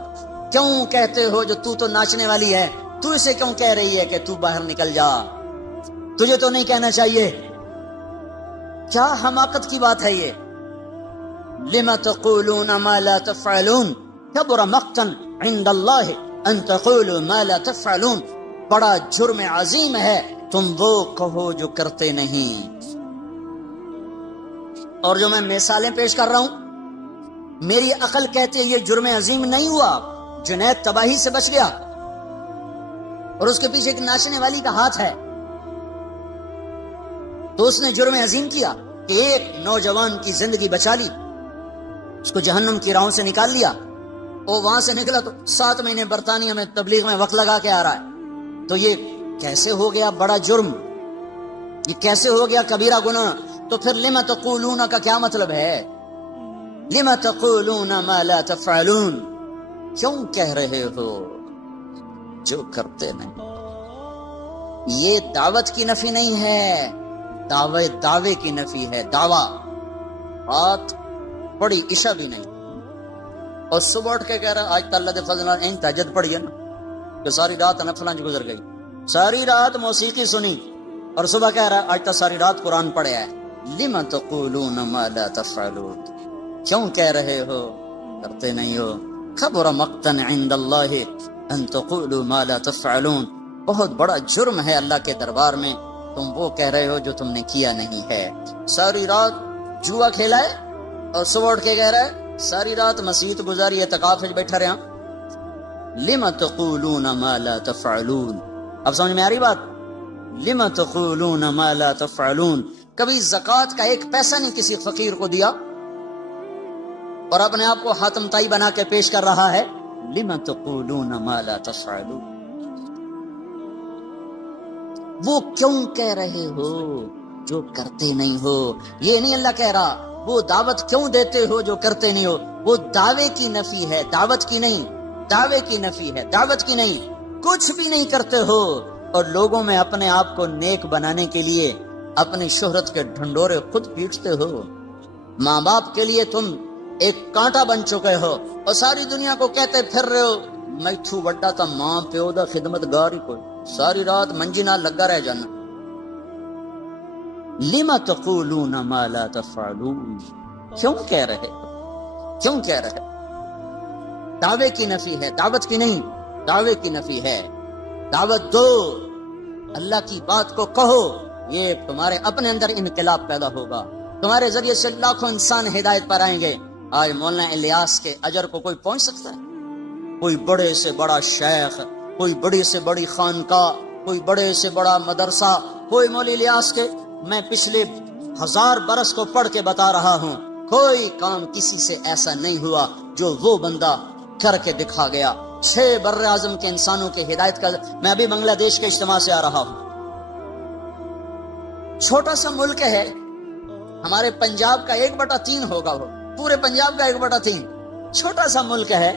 کیوں کہتے ہو جو تو ناچنے والی ہے، تو اسے کیوں کہہ رہی ہے کہ تو باہر نکل جا؟ تجھے تو نہیں کہنا چاہیے، کیا حماقت کی بات ہے یہ۔ لم تقولون ما لا تفعلون کبر مقتا عند اللہ ان تقولوا ما لا تفعلون، بڑا جرم عظیم ہے تم وہ کہو جو کرتے نہیں۔ اور جو میں مثالیں پیش کر رہا ہوں میری عقل کہتی ہے یہ جرم عظیم نہیں ہوا، جنید تباہی سے بچ گیا، اور اس کے پیچھے ایک ناچنے والی کا ہاتھ ہے، تو اس نے جرم عظیم کیا کہ ایک نوجوان کی زندگی بچا لی، اس کو جہنم کی راہوں سے نکال لیا۔ وہ وہاں سے نکلا تو 7 مہینے برطانیہ میں تبلیغ میں وقت لگا کے آ رہا ہے۔ تو یہ کیسے ہو گیا بڑا جرم، یہ کیسے ہو گیا کبیرہ گناہ؟ تو پھر لما تقولون کا کیا مطلب ہے؟ لما تقولون ما لا تفعلون، کیوں کہہ رہے ہو جو کرتے نہیں؟ یہ دعوت کی نفی نہیں ہے، دعوے کی نفی ہے۔ دعویٰ بات پڑھی عشاء بھی نہیں، اور صبح اٹھ کے کہہ رہا آج تو اللہ دے فضل نال این تہجد پڑھی ہے نا کہ ساری رات نفلاں گزر گئی، ساری رات موسیقی سنی، اور صبح کہہ رہا آج تو ساری رات قرآن پڑھا ہے۔ لما تقولون ما لا تفعلون، کیوں کہہ رہے ہو کرتے نہیں ہو؟ کبر مقتا عند اللہ ان تقولوا ما لا تفعلون، بہت بڑا جرم ہے اللہ کے دربار میں تم وہ کہہ رہے ہو جو تم نے کیا نہیں ہے۔ ساری رات جوا کھیلا ہے اور صبح اٹھ کے کہہ رہا ہے ساری رات مسجد گزاری اعتکاف میں بیٹھا رہا۔ لما تقولون ما لا تفعلون، اب سمجھ میں آ رہی بات؟ لما تقولون ما لا تفعلون، کبھی زکوٰۃ کا ایک پیسہ نہیں کسی فقیر کو دیا اور اپنے آپ کو حاتم تائی بنا کے پیش کر رہا ہے۔ لما تقولون ما لا تفعلون، وہ کیوں کہہ رہے ہو جو کرتے نہیں ہو؟ یہ نہیں اللہ کہہ رہا وہ دعوت کیوں دیتے ہو جو کرتے نہیں ہو، وہ دعوے کی نفی ہے، دعوت کی نہیں، دعوے کی نفی ہے، دعوت کی نہیں۔ کچھ بھی نہیں کرتے ہو اور لوگوں میں اپنے آپ کو نیک بنانے کے لیے اپنی شہرت کے ڈھنڈورے خود پیٹتے ہو۔ ماں باپ کے لیے تم ایک کانٹا بن چکے ہو اور ساری دنیا کو کہتے پھر رہے ہو میتھو وڈا تا ماں پیو دا خدمت گار ہی کوئی، ساری رات منجی نال لگا رہ جانا۔ لما تقولون ما لا تفعلون، کیوں کہہ رہے ہو، کیوں کہہ رہے؟ دعوے کی نفی ہے، دعوت کی نہیں، دعوے کی نفی ہے۔ دعوت دو، اللہ کی بات کو کہو، یہ تمہارے اپنے اندر انقلاب پیدا ہوگا، تمہارے ذریعے سے لاکھوں انسان ہدایت پر آئیں گے۔ آج مولانا الیاس کے اجر کو کوئی پہنچ سکتا ہے؟ کوئی بڑے سے بڑا شیخ، کوئی بڑی سے بڑی خانقاہ، کوئی بڑے سے بڑا مدرسہ، کوئی مولوی الیاس کے، میں پچھلے 1000 برس کو پڑھ کے بتا رہا ہوں، کوئی کام کسی سے ایسا نہیں ہوا جو وہ بندہ کر کے دکھا گیا۔ 6 بر اعظم کے انسانوں کے ہدایت کا، میں ابھی بنگلہ دیش کے اجتماع سے آ رہا ہوں، چھوٹا سا ملک ہے، ہمارے پنجاب کا 1/3 ہوگا، وہ پورے پنجاب کا 1/3، چھوٹا سا ملک ہے،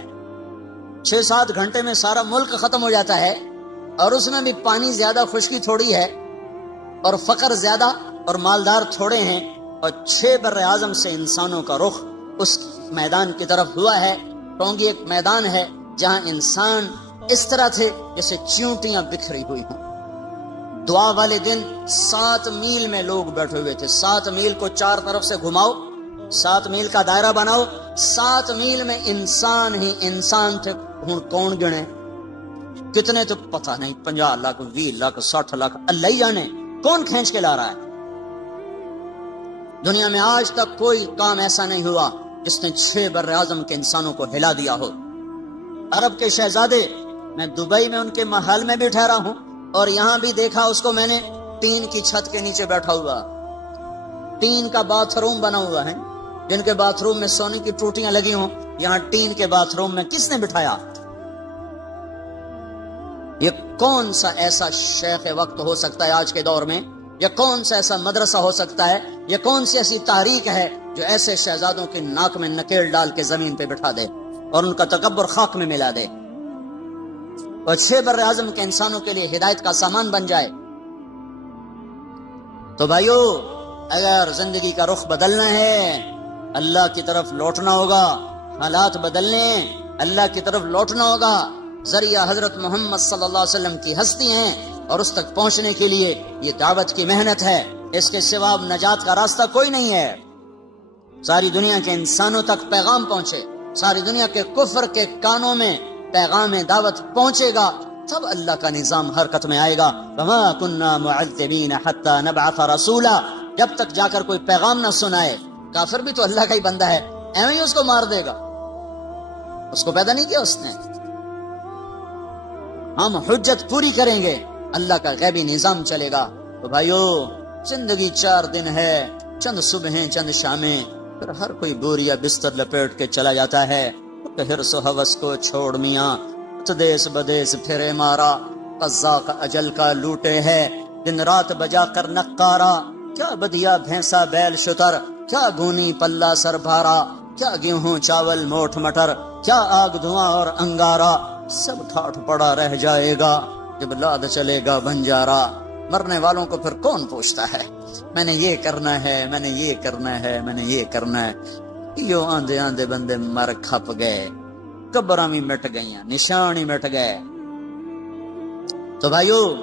6-7 گھنٹے میں سارا ملک ختم ہو جاتا ہے، اور اس میں بھی پانی زیادہ، خشکی تھوڑی ہے، اور فقر زیادہ اور مالدار تھوڑے ہیں، اور 6 بر اعظم سے انسانوں کا رخ اس میدان کی طرف ہوا ہے۔ ٹونگی ایک میدان ہے جہاں انسان اس طرح تھے جیسے چیونٹیاں بکھری ہوئی ہوں۔ دعا والے دن 7 میل میں لوگ بیٹھے ہوئے تھے، 7 میل کو 4 طرف سے گھماؤ، 7 میل کا دائرہ بناؤ، 7 میل میں انسان ہی انسان تھے۔ ہوں کون گنے کتنے تو پتہ نہیں، 50 لاکھ 20 لاکھ 60 لاکھ، اللہ ہی جانے کون کھینچ کے لا رہا ہے۔ دنیا میں آج تک کوئی کام ایسا نہیں ہوا جس نے 6 بر اعظم کے انسانوں کو ہلا دیا ہو۔ عرب کے شہزادے، میں دبئی میں ان کے محل میں بھی ٹھہرا ہوں، اور یہاں بھی دیکھا اس کو میں نے، ٹین کی چھت کے نیچے بیٹھا ہوا، ٹین کا باتھ روم بنا ہوا ہے، جن کے باتھ روم میں سونے کی ٹوٹیاں لگی ہوں، یہاں ٹین کے باتھ روم میں کس نے بٹھایا؟ یہ کون سا ایسا شیخ وقت ہو سکتا ہے آج کے دور میں؟ یہ کون سا ایسا مدرسہ ہو سکتا ہے؟ یہ کون سی ایسی تحریک ہے جو ایسے شہزادوں کی ناک میں نکیل ڈال کے زمین پہ بٹھا دے اور ان کا تکبر خاک میں ملا دے اور 6 بر اعظم کے انسانوں کے لیے ہدایت کا سامان بن جائے؟ تو بھائیو، اگر زندگی کا رخ بدلنا ہے، اللہ کی طرف لوٹنا ہوگا، حالات بدلنے، اللہ کی طرف لوٹنا ہوگا۔ ذریعہ حضرت محمد صلی اللہ علیہ وسلم کی ہستی ہیں، اور اس تک پہنچنے کے لیے یہ دعوت کی محنت ہے، اس کے سوا نجات کا راستہ کوئی نہیں ہے۔ ساری دنیا کے انسانوں تک پیغام پہنچے، ساری دنیا کے کفر کے کانوں میں پیغام دعوت پہنچے گا، تب اللہ کا نظام حرکت میں آئے گا۔ وما كنا معذبین حتی نبعث رسولا، جب تک جا کر کوئی پیغام نہ سنائے۔ کافر بھی تو اللہ کا ہی بندہ ہے، ایویں ہی اس کو مار دے گا، اس کو پیدا نہیں کیا اس نے۔ ہم حجت پوری کریں گے، اللہ کا غیبی نظام چلے گا۔ تو بھائیو، زندگی 4 دن ہے، چند صبحیں چند شامیں، پھر ہر کوئی بوریا بستر لپیٹ کے چلا جاتا ہے۔ حرص و ہوس کو چھوڑ میاں، دیس بدیس پھرے مارا، قضا کا اجل کا لوٹے ہے، دن رات بجا کر نقارا، کیا بدیا بھینسا بیل شتر، کیا گونی پلہ سر بھارا، کیا گیہوں چاول موٹھ مٹر، کیا آگ دھواں اور انگارا، سب ٹھاٹھ پڑا رہ جائے گا جب لاد چلے گا بنجارا۔ مرنے والوں کو پھر کون پوچھتا ہے میں نے یہ کرنا ہے، میں نے یہ کرنا ہے، میں نے یہ کرنا ہے۔ یوں آندے آندے بندے مر کھپ گئے، قبراں بھی مٹ گئیاں، نشان ہی مٹ گئے۔ تو بھائیو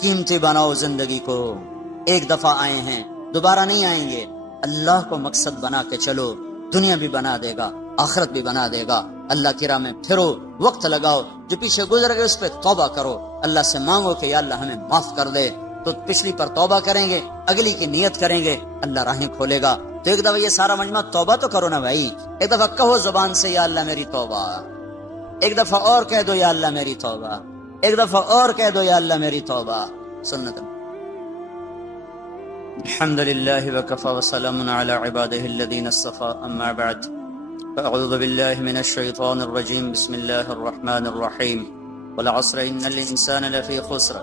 قیمتی بناؤ زندگی کو، ایک دفعہ آئے ہیں دوبارہ نہیں آئیں گے، اللہ کو مقصد بنا کے چلو، دنیا بھی بنا دے گا، آخرت بھی بنا دے گا۔ اللہ کی راہ میں پھرو، وقت لگاؤ، جو پیچھے گزر گئے اس پہ توبہ کرو، اللہ سے مانگو کہ یا اللہ ہمیں معاف کر دے، تو پچھلی پر توبہ کریں گے، اگلی کی نیت کریں گے، اللہ راہیں کھولے گا۔ تو ایک دفعہ یہ سارا مجمع توبہ تو کرو نا بھائی، ایک دفعہ کہو زبان سے یا اللہ میری توبہ، ایک دفعہ اور کہہ دو یا اللہ میری توبہ، ایک دفعہ اور کہہ دو یا اللہ میری توبہ۔ سنت الحمد لله وكفى وسلام على عباده الذين اصطفى، أما بعد فأعوذ بالله من الشيطان الرجيم، بسم الله الرحمن الرحيم، والعصر إن الإنسان لفي خسر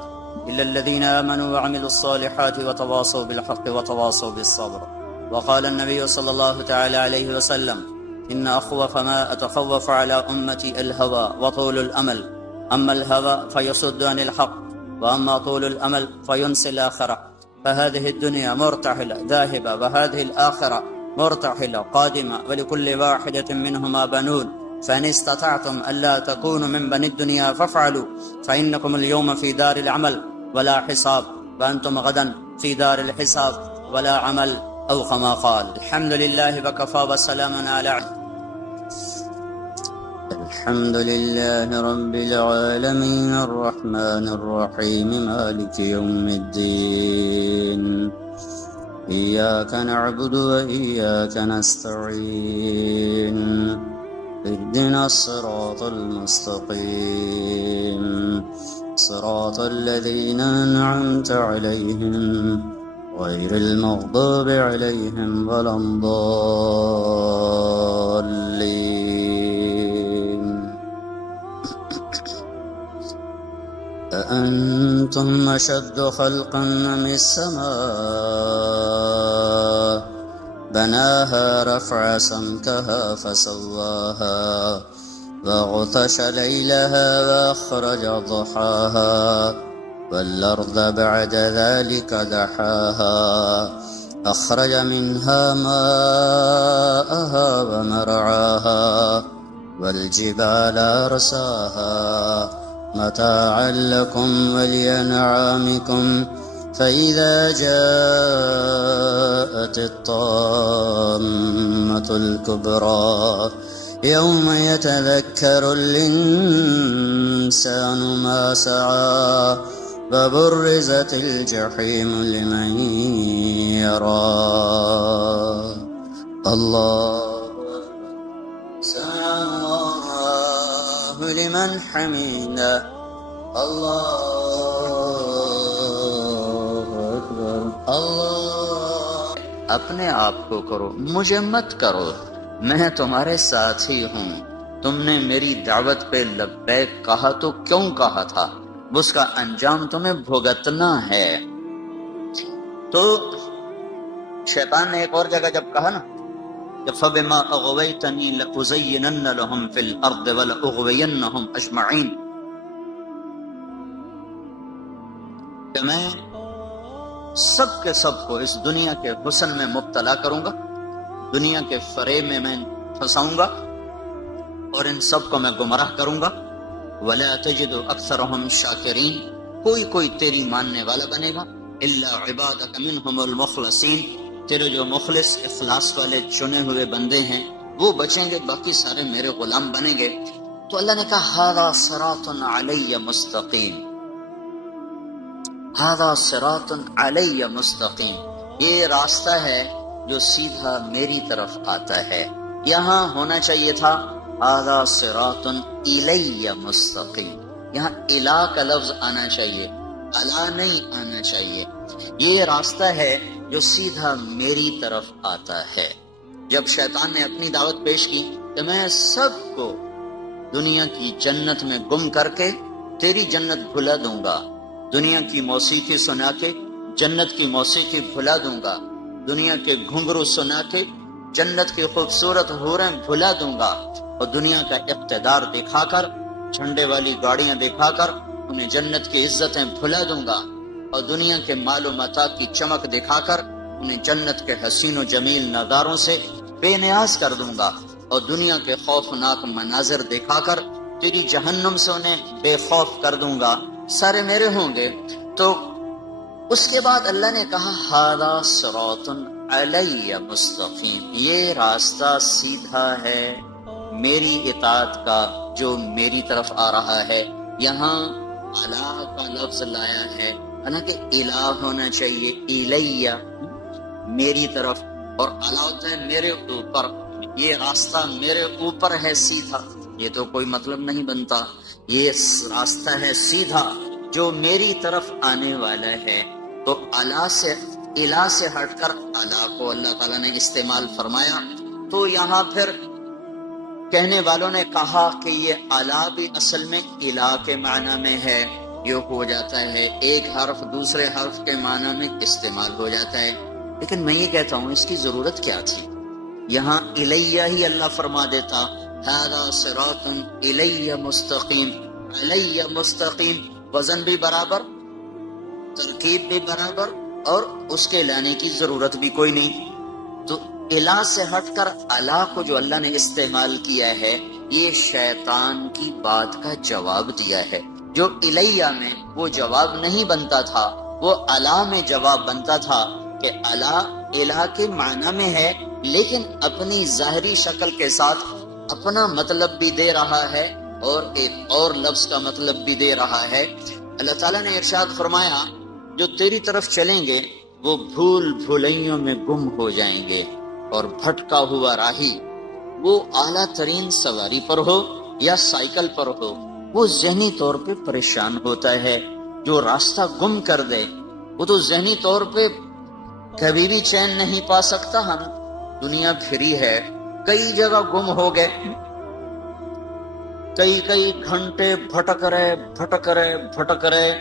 إلا الذين آمنوا وعملوا الصالحات وتواصوا بالحق وتواصوا بالصبر۔ وقال النبي صلى الله تعالى عليه وسلم إن أخوف ما أتخوف على أمتي الهوى وطول الأمل، أما الهوى فيصد عن الحق، وأما طول الأمل فينسي الآخرة، فهذه الدنيا مرتحلة ذاهبة، وهذه الآخرة مرتحلة قادمة، ولكل واحدة منهما بنون، فإن استطعتم ألا تكونوا من بني الدنيا فافعلوا، فإنكم اليوم في دار العمل ولا حساب، وأنتم غدا في دار الحساب ولا عمل، أو كما قال۔ الحمد لله وكفى وسلام على الحمد لله رب العالمين الرحمن الرحيم مالك يوم الدين، إياك نعبد وإياك نستعين، اهدنا الصراط المستقيم، صراط الذين أنعمت عليهم غير المغضوب عليهم ولا الضالين۔ أأنتم أشد خلقا أم السماء بناها رفع سمكها فسواها وأغطش ليلها وأخرج ضحاها والأرض بعد ذلك دحاها أخرج منها ماءها ومرعاها والجبال أرساها متاعا لكم ولأنعامكم، فإذا جاءت الطامة الكبرى يوم يتذكر الإنسان ما سعى، وبرزت الجحيم لمن يرى، الله سمع الله لمن حمده، اللہ اکبر، اللہ۔ اپنے آپ کو کرو، مجھے مت کرو، میں تمہارے ساتھ ہی ہوں۔ تم نے میری دعوت پہ لبیک کہا تو کیوں کہا تھا، اس کا انجام تمہیں بھگتنا ہے۔ تو شیطان نے ایک اور جگہ جب کہا نا کہ فَبِمَا أَغْوَيْتَنِي لَأُزَيِّنَنَّ لَهُمْ فِي الْأَرْضِ وَلَأُغْوِيَنَّهُمْ أَجْمَعِينَ، کہ میں سب کے سب کو اس دنیا کے حسن میں مبتلا کروں گا، دنیا کے فریب میں پھنساؤں گا، اور ان سب کو میں گمراہ کروں گا۔ وَلَا تَجِدُ أَكْثَرَهُمْ شَاكِرِينَ، کوئی تیری ماننے والا بنے گا، إِلَّا عِبَادَكَ مِنْهُمُ الْمُخْلَصِينَ، تیرے جو مخلص اخلاص والے چنے ہوئے بندے ہیں وہ بچیں گے، باقی سارے میرے غلام بنیں گے۔ تو اللہ نے کہا هَذَا صِرَاطٌ عَلَيَّ مُسْتَقِيمٌ، هَذَا صِرَاطٌ عَلَيَّ مُسْتَقِيمٌ، یہ راستہ ہے جو سیدھا میری طرف آتا ہے۔ یہاں ہونا چاہیے تھا هَذَا صِرَاطٌ إِلَيَّ مُسْتَقِيمٌ، یہاں الہ کا لفظ آنا چاہیے، الا نہیں آنا چاہیے۔ یہ راستہ ہے جو سیدھا میری طرف آتا ہے۔ جب شیطان نے اپنی دعوت پیش کی کہ میں سب کو دنیا کی جنت میں گم کر کے تیری جنت بھلا دوں گا، دنیا کی موسیقی سنا کے جنت کی موسیقی بھلا دوں گا، دنیا کے گھنگرو سنا کے جنت کی خوبصورت حوریں بھلا دوں گا، اور دنیا کا اقتدار دکھا کر، جھنڈے والی گاڑیاں دکھا کر انہیں جنت کی عزتیں بھلا دوں گا، اور دنیا کے مال و متاع کی چمک دکھا کر انہیں جنت کے حسین و جمیل نظاروں سے بے نیاز کر دوں گا، اور دنیا کے خوفناک مناظر دکھا کر تیری جہنم سے انہیں بے خوف کر دوں گا، سارے میرے ہوں گے۔ تو اس کے بعد اللہ نے کہا ھذا صراط علی مستقیم، یہ راستہ سیدھا ہے میری اطاعت کا جو میری طرف آ رہا ہے۔ یہاں الہ کا لفظ لایا ہے، حالانکہ الہ ہونا چاہیے الیہ، میری طرف، اور الہ ہوتا ہے میرے اوپر، یہ راستہ میرے اوپر ہے سیدھا، یہ تو کوئی مطلب نہیں بنتا، یہ راستہ ہے سیدھا جو میری طرف آنے والا ہے۔ تو الہ سے ہٹ کر الہ کو اللہ تعالیٰ نے استعمال فرمایا، تو یہاں پھر کہنے والوں نے کہا کہ یہ الہ بھی اصل میں الہ کے معنی میں ہے، یہ ہو جاتا ہے ایک حرف دوسرے حرف کے معنی میں استعمال ہو جاتا ہے، لیکن میں یہ کہتا ہوں اس کی ضرورت کیا تھی؟ یہاں الیہ ہی اللہ فرما دیتا، ھذا صراط الیہ مستقیم، الیہ مستقیم، وزن بھی برابر، ترکیب بھی برابر، اور اس کے لانے کی ضرورت بھی کوئی نہیں۔ تو الہ سے ہٹ کر الہ کو جو اللہ نے استعمال کیا ہے، یہ شیطان کی بات کا جواب دیا ہے۔ جو الیہ میں وہ جواب نہیں بنتا تھا، وہ الہ میں جواب بنتا تھا، کہ الہ کے معنی میں ہے لیکن اپنی ظاہری شکل کے ساتھ اپنا مطلب بھی دے رہا ہے اور ایک اور لفظ کا مطلب بھی دے رہا ہے۔ اللہ تعالیٰ نے ارشاد فرمایا جو تیری طرف چلیں گے وہ بھول بھلائیوں میں گم ہو جائیں گے، اور بھٹکا ہوا راہی وہ اعلیٰ ترین سواری پر ہو یا سائیکل پر ہو، وہ ذہنی طور پہ پریشان ہوتا ہے۔ جو راستہ گم کر دے وہ تو ذہنی طور پہ کبھی بھی چین نہیں پا سکتا۔ ہم دنیا پھری ہے، کئی جگہ گم ہو گئے، کئی گھنٹے بھٹک رہے،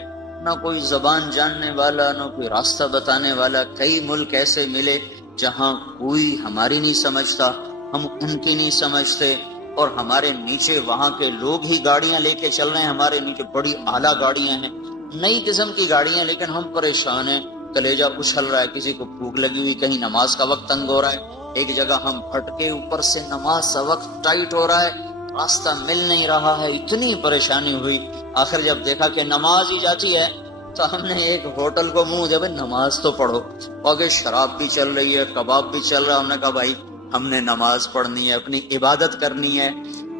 نہ کوئی زبان جاننے والا، نہ کوئی راستہ بتانے والا۔ کئی ملک ایسے ملے جہاں کوئی ہماری نہیں سمجھتا، ہم ان کی نہیں سمجھتے، اور ہمارے نیچے وہاں کے لوگ ہی گاڑیاں لے کے چل رہے ہیں، ہمارے نیچے بڑی اعلیٰ گاڑیاں ہیں، نئی قسم کی گاڑیاں، لیکن ہم پریشان ہیں، کلیجہ اچھل رہا ہے، کسی کو بھوک لگی ہوئی، کہیں نماز کا وقت تنگ ہو رہا ہے، ایک جگہ ہم پھٹکے، اوپر سے نماز کا وقت ٹائٹ ہو رہا ہے، راستہ مل نہیں رہا ہے، اتنی پریشانی ہوئی۔ آخر جب دیکھا کہ نماز ہی جاتی ہے تو ہم نے ایک ہوٹل کو منہ دیا، بھائی نماز تو پڑھو، اور شراب بھی چل رہی ہے، کباب بھی چل رہا ہے، ہم نے کہا بھائی ہم نے نماز پڑھنی ہے، اپنی عبادت کرنی ہے۔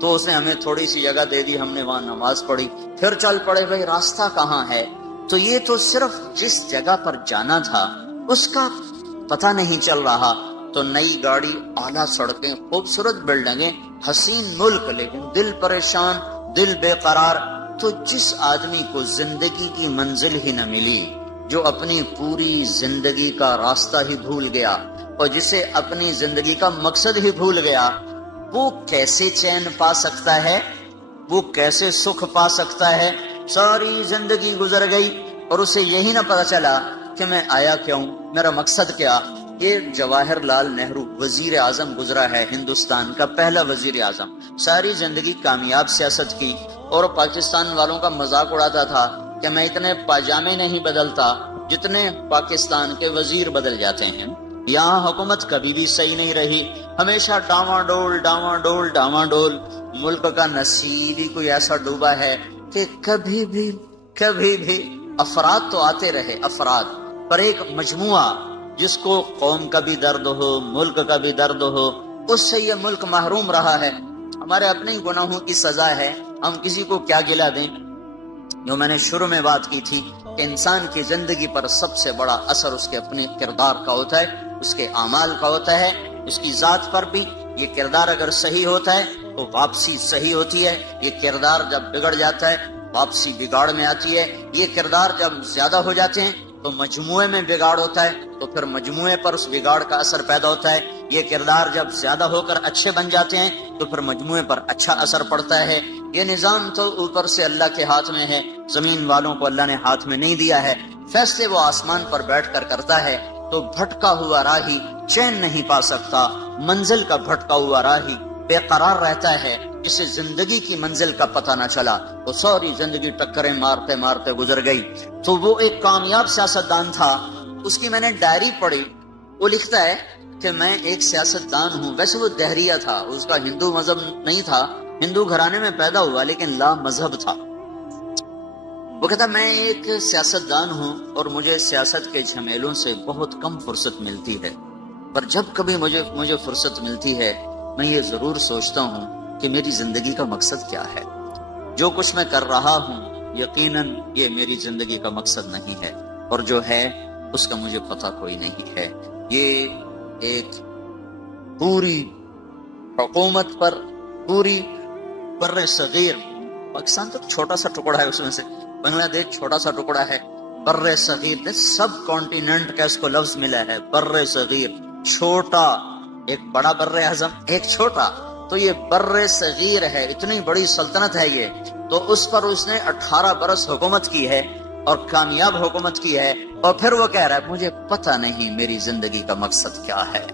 تو اس نے ہمیں تھوڑی سی جگہ دے دی، ہم نے وہاں نماز پڑھی، پھر چل پڑے بھائی راستہ کہاں ہے۔ تو یہ تو صرف جس جگہ پر جانا تھا اس کا پتہ نہیں چل رہا۔ تو نئی گاڑی، اعلیٰ سڑکیں، خوبصورت بلڈنگیں، حسین ملک، لیکن دل پریشان، دل بے قرار۔ تو جس آدمی کو زندگی کی منزل ہی نہ ملی، جو اپنی پوری زندگی کا راستہ ہی بھول گیا، اور جسے اپنی زندگی کا مقصد ہی بھول گیا، وہ کیسے چین پا سکتا ہے، وہ کیسے سکھ پا سکتا ہے؟ ساری زندگی گزر گئی اور اسے یہی نہ پتا چلا کہ میں آیا کیوں، میرا مقصد کیا۔ یہ جواہر لال نہرو وزیر اعظم گزرا ہے، ہندوستان کا پہلا وزیر اعظم، ساری زندگی کامیاب سیاست کی، اور پاکستان والوں کا مذاق اڑاتا تھا کہ میں اتنے پاجامے نہیں بدلتا جتنے پاکستان کے وزیر بدل جاتے ہیں۔ یہاں حکومت کبھی بھی صحیح نہیں رہی، ہمیشہ ڈاواں ڈول۔ ملک کا نصیب ہی کوئی ایسا ڈوبا ہے کہ کبھی بھی افراد تو آتے رہے، افراد پر ایک مجموعہ جس کو قوم کا بھی درد ہو، ملک کا بھی درد ہو، اس سے یہ ملک محروم رہا ہے۔ ہمارے اپنے گناہوں کی سزا ہے، ہم کسی کو کیا گلہ دیں۔ جو میں نے شروع میں بات کی تھی کہ انسان کی زندگی پر سب سے بڑا اثر اس کے اپنے کردار کا ہوتا ہے، اس کے اعمال کا ہوتا ہے، اس کی ذات پر بھی۔ یہ کردار اگر صحیح ہوتا ہے تو واپسی صحیح ہوتی ہے، یہ کردار جب بگڑ جاتا ہے واپسی بگاڑ میں آتی ہے، یہ کردار جب زیادہ ہو جاتے ہیں تو مجموعے میں بگاڑ ہوتا ہے، تو پھر مجموعے پر اس بگاڑ کا اثر پیدا ہوتا ہے۔ یہ کردار جب زیادہ ہو کر اچھے بن جاتے ہیں تو پھر مجموعے پر اچھا اثر پڑتا ہے۔ یہ نظام تو اوپر سے اللہ کے ہاتھ میں ہے، زمین والوں کو اللہ نے ہاتھ میں نہیں دیا ہے۔ فیصلے وہ آسمان پر بیٹھ کر کرتا ہے تو بھٹکا ہوا راہی چین نہیں پا سکتا، منزل کا بھٹکا ہوا راہی بے قرار رہتا ہے، جسے زندگی کی منزل کا پتہ نہ چلا، وہ ساری زندگی ٹکریں مارتے مارتے گزر گئی۔ تو وہ ایک کامیاب سیاستدان تھا، اس کی میں نے ڈائری پڑھی، وہ لکھتا ہے کہ میں ایک سیاستدان ہوں، ویسے وہ دہریہ تھا، اس کا ہندو مذہب نہیں تھا، ہندو گھرانے میں پیدا ہوا لیکن لا مذہب تھا۔ وہ کہتا میں ایک سیاستدان ہوں اور مجھے سیاست کے جھمیلوں سے بہت کم فرصت ملتی ہے، پر جب کبھی مجھے فرصت ملتی ہے میں یہ ضرور سوچتا ہوں کہ میری زندگی کا مقصد کیا ہے۔ جو کچھ میں کر رہا ہوں یقیناً یہ میری زندگی کا مقصد نہیں ہے، اور جو ہے اس کا مجھے پتہ کوئی نہیں ہے۔ یہ ایک پوری حکومت پر، پوری بر صغیر، پاکستان تو چھوٹا سا ٹکڑا ہے، اس میں سے بنگلہ دیش چھوٹا سا ٹکڑا ہے، بر صغیر سب کانٹیننٹ کا اس کو لفظ ملا ہے، بر صغیر، چھوٹا، ایک بڑا بر اعظم ایک چھوٹا، تو یہ بر صغیر ہے، اتنی بڑی سلطنت ہے یہ، تو اس پر اس نے 18 برس حکومت کی ہے اور کامیاب حکومت کی ہے، اور پھر وہ کہہ رہا ہے مجھے پتہ نہیں میری زندگی کا مقصد کیا ہے،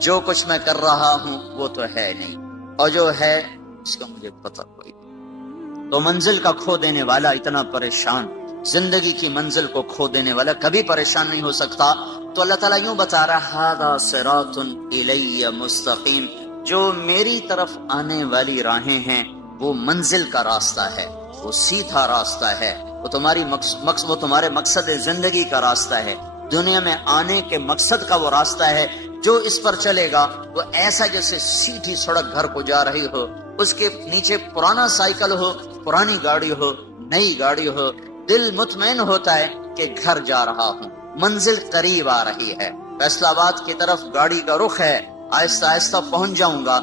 جو کچھ میں کر رہا ہوں وہ تو ہے نہیں، اور جو ہے اس کا مجھے پتہ کوئی نہیں۔ تو منزل کا کھو دینے والا اتنا پریشان، زندگی کی منزل کو کھو دینے والا کبھی پریشان نہیں ہو سکتا۔ تو اللہ تعالیٰ یوں بتا رہا ھذا صراط الی مستقیم، جو میری طرف آنے والی راہیں ہیں وہ منزل کا راستہ ہے، وہ سیدھا راستہ ہے، وہ تمہارے مقصد زندگی کا راستہ ہے، دنیا میں آنے کے مقصد کا وہ راستہ ہے۔ جو اس پر چلے گا وہ ایسا جیسے سیدھی سڑک گھر کو جا رہی ہو، اس کے نیچے پرانا سائیکل ہو، پرانی گاڑی ہو، نئی گاڑی ہو، دل مطمئن ہوتا ہے کہ گھر جا رہا ہوں، منزل قریب آ رہی ہے، فیصل آباد کی طرف گاڑی کا رخ ہے، آہستہ آہستہ پہنچ جاؤں گا،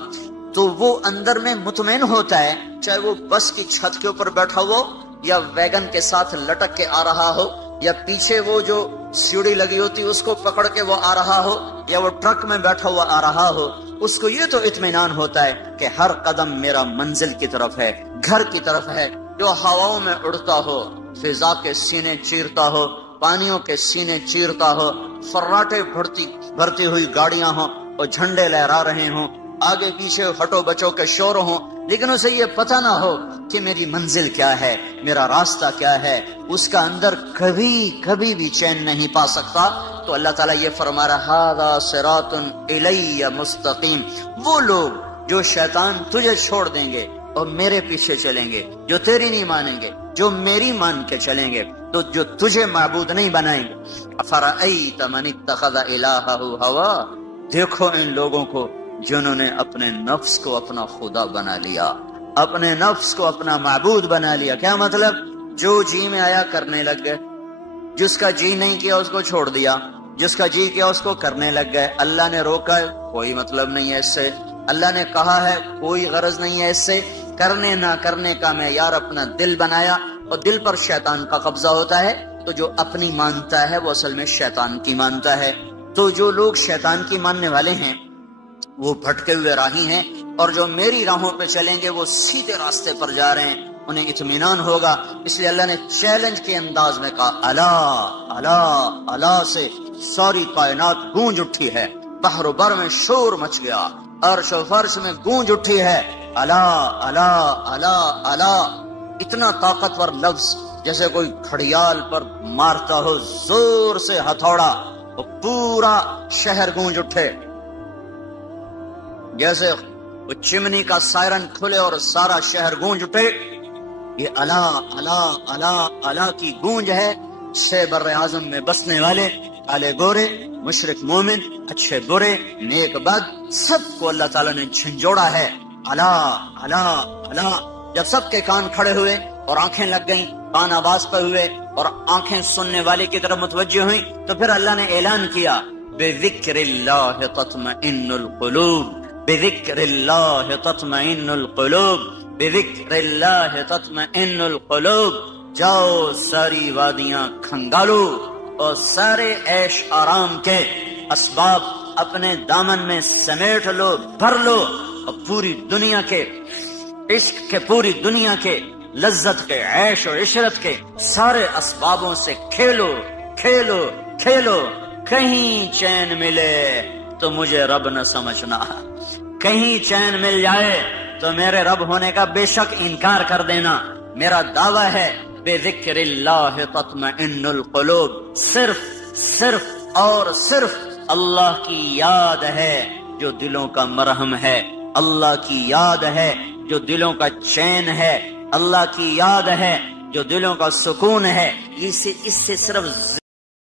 تو وہ اندر میں مطمئن ہوتا ہے، چاہے وہ بس کی چھت کے اوپر بیٹھا ہو یا ویگن کے ساتھ لٹک کے آ رہا ہو، یا پیچھے وہ جو سیڑھی لگی ہوتی اس کو پکڑ کے وہ آ رہا ہو، یا وہ ٹرک میں بیٹھا ہوا آ رہا ہو، اس کو یہ تو اطمینان ہوتا ہے کہ ہر قدم میرا منزل کی طرف ہے، گھر کی طرف ہے۔ جو ہواؤں میں اڑتا ہو، فضا کے سینے چیرتا ہو، پانیوں کے سینے چیرتا ہو، فراٹے بھرتی ہوئی گاڑیاں ہوں اور جھنڈے لہرا رہے ہوں، آگے پیچھے ہٹو بچوں کے شور ہوں، لیکن اسے یہ پتہ نہ ہو کہ میری منزل کیا ہے، میرا راستہ کیا ہے، اس کا اندر کبھی بھی چین نہیں پا سکتا۔ تو اللہ تعالیٰ یہ فرما رہا ھذا صراط الی مستقیم، وہ لوگ جو شیطان تجھے چھوڑ دیں گے اور میرے پیچھے چلیں گے، جو تیری نہیں مانیں گے، جو میری مان کے چلیں گے، تو جو تجھے معبود نہیں بنائیں گے۔ افرأیت من اتخذ الہہ ہوا، دیکھو ان لوگوں کو جنہوں نے اپنے نفس کو اپنا خدا بنا لیا، اپنے نفس کو اپنا معبود بنا لیا۔ کیا مطلب؟ جو جی میں آیا کرنے لگ گئے، جس کا جی نہیں کیا اس کو چھوڑ دیا، جس کا جی کیا اس کو کرنے لگ گئے۔ اللہ نے روکا ہے، کوئی مطلب نہیں ہے اس سے، اللہ نے کہا ہے، کوئی غرض نہیں ہے اس سے، کرنے نہ کرنے کا معیار اپنا دل بنایا، اور دل پر شیطان کا قبضہ ہوتا ہے، تو جو اپنی مانتا ہے وہ اصل میں شیطان کی مانتا ہے۔ تو جو لوگ شیطان کی ماننے والے ہیں وہ بھٹکے ہوئے راہی ہیں، اور جو میری راہوں پہ چلیں گے وہ سیدھے راستے پر جا رہے ہیں، انہیں اطمینان ہوگا۔ اس لیے اللہ نے چیلنج کے انداز میں کہا الا الا الا سے ساری کائنات گونج اٹھی ہے، بحر و بر میں شور مچ گیا، عرش و فرش میں گونج اٹھی ہے، الا الا الا الا، اتنا طاقتور لفظ جیسے کوئی گھڑیال پر مارتا ہو زور سے ہتھوڑا، وہ پورا شہر گونج اٹھے، جیسے وہ چمنی کا سائرن کھلے اور سارا شہر گونج اٹھے۔ یہ الا الا الا الا کی گونج ہے۔ چھ بر اعظم میں بسنے والے، کالے گورے، مشرق مومن، اچھے برے، نیک بد، سب کو اللہ تعالیٰ نے جھنجھوڑا ہے۔ الا الا الا، جب سب کے کان کھڑے ہوئے اور آنکھیں لگ گئیں، کان آواز پر ہوئے اور آنکھیں سننے والے کی طرف متوجہ ہوئیں، تو پھر اللہ نے اعلان کیا بذکر اللہ تطمئن القلوب، بذکر اللہ تطمئن القلوب، بذکر اللہ تطمئن القلوب۔ جاؤ ساری وادیاں کھنگالو اور سارے عیش آرام کے اسباب اپنے دامن میں سمیٹ لو، بھر لو، اور پوری دنیا کے عشق کے، پوری دنیا کے لذت کے، عیش و عشرت کے سارے اسبابوں سے کھیلو، کھیلو کھیلو، کہیں چین ملے تو مجھے رب نہ سمجھنا، کہیں چین مل جائے تو میرے رب ہونے کا بے شک انکار کر دینا۔ میرا دعویٰ ہے بذکر اللہ تطمئن القلوب، صرف اور صرف اللہ کی یاد ہے جو دلوں کا مرہم ہے، اللہ کی یاد ہے جو دلوں کا چین ہے، اللہ کی یاد ہے جو دلوں کا سکون ہے۔ اس سے صرف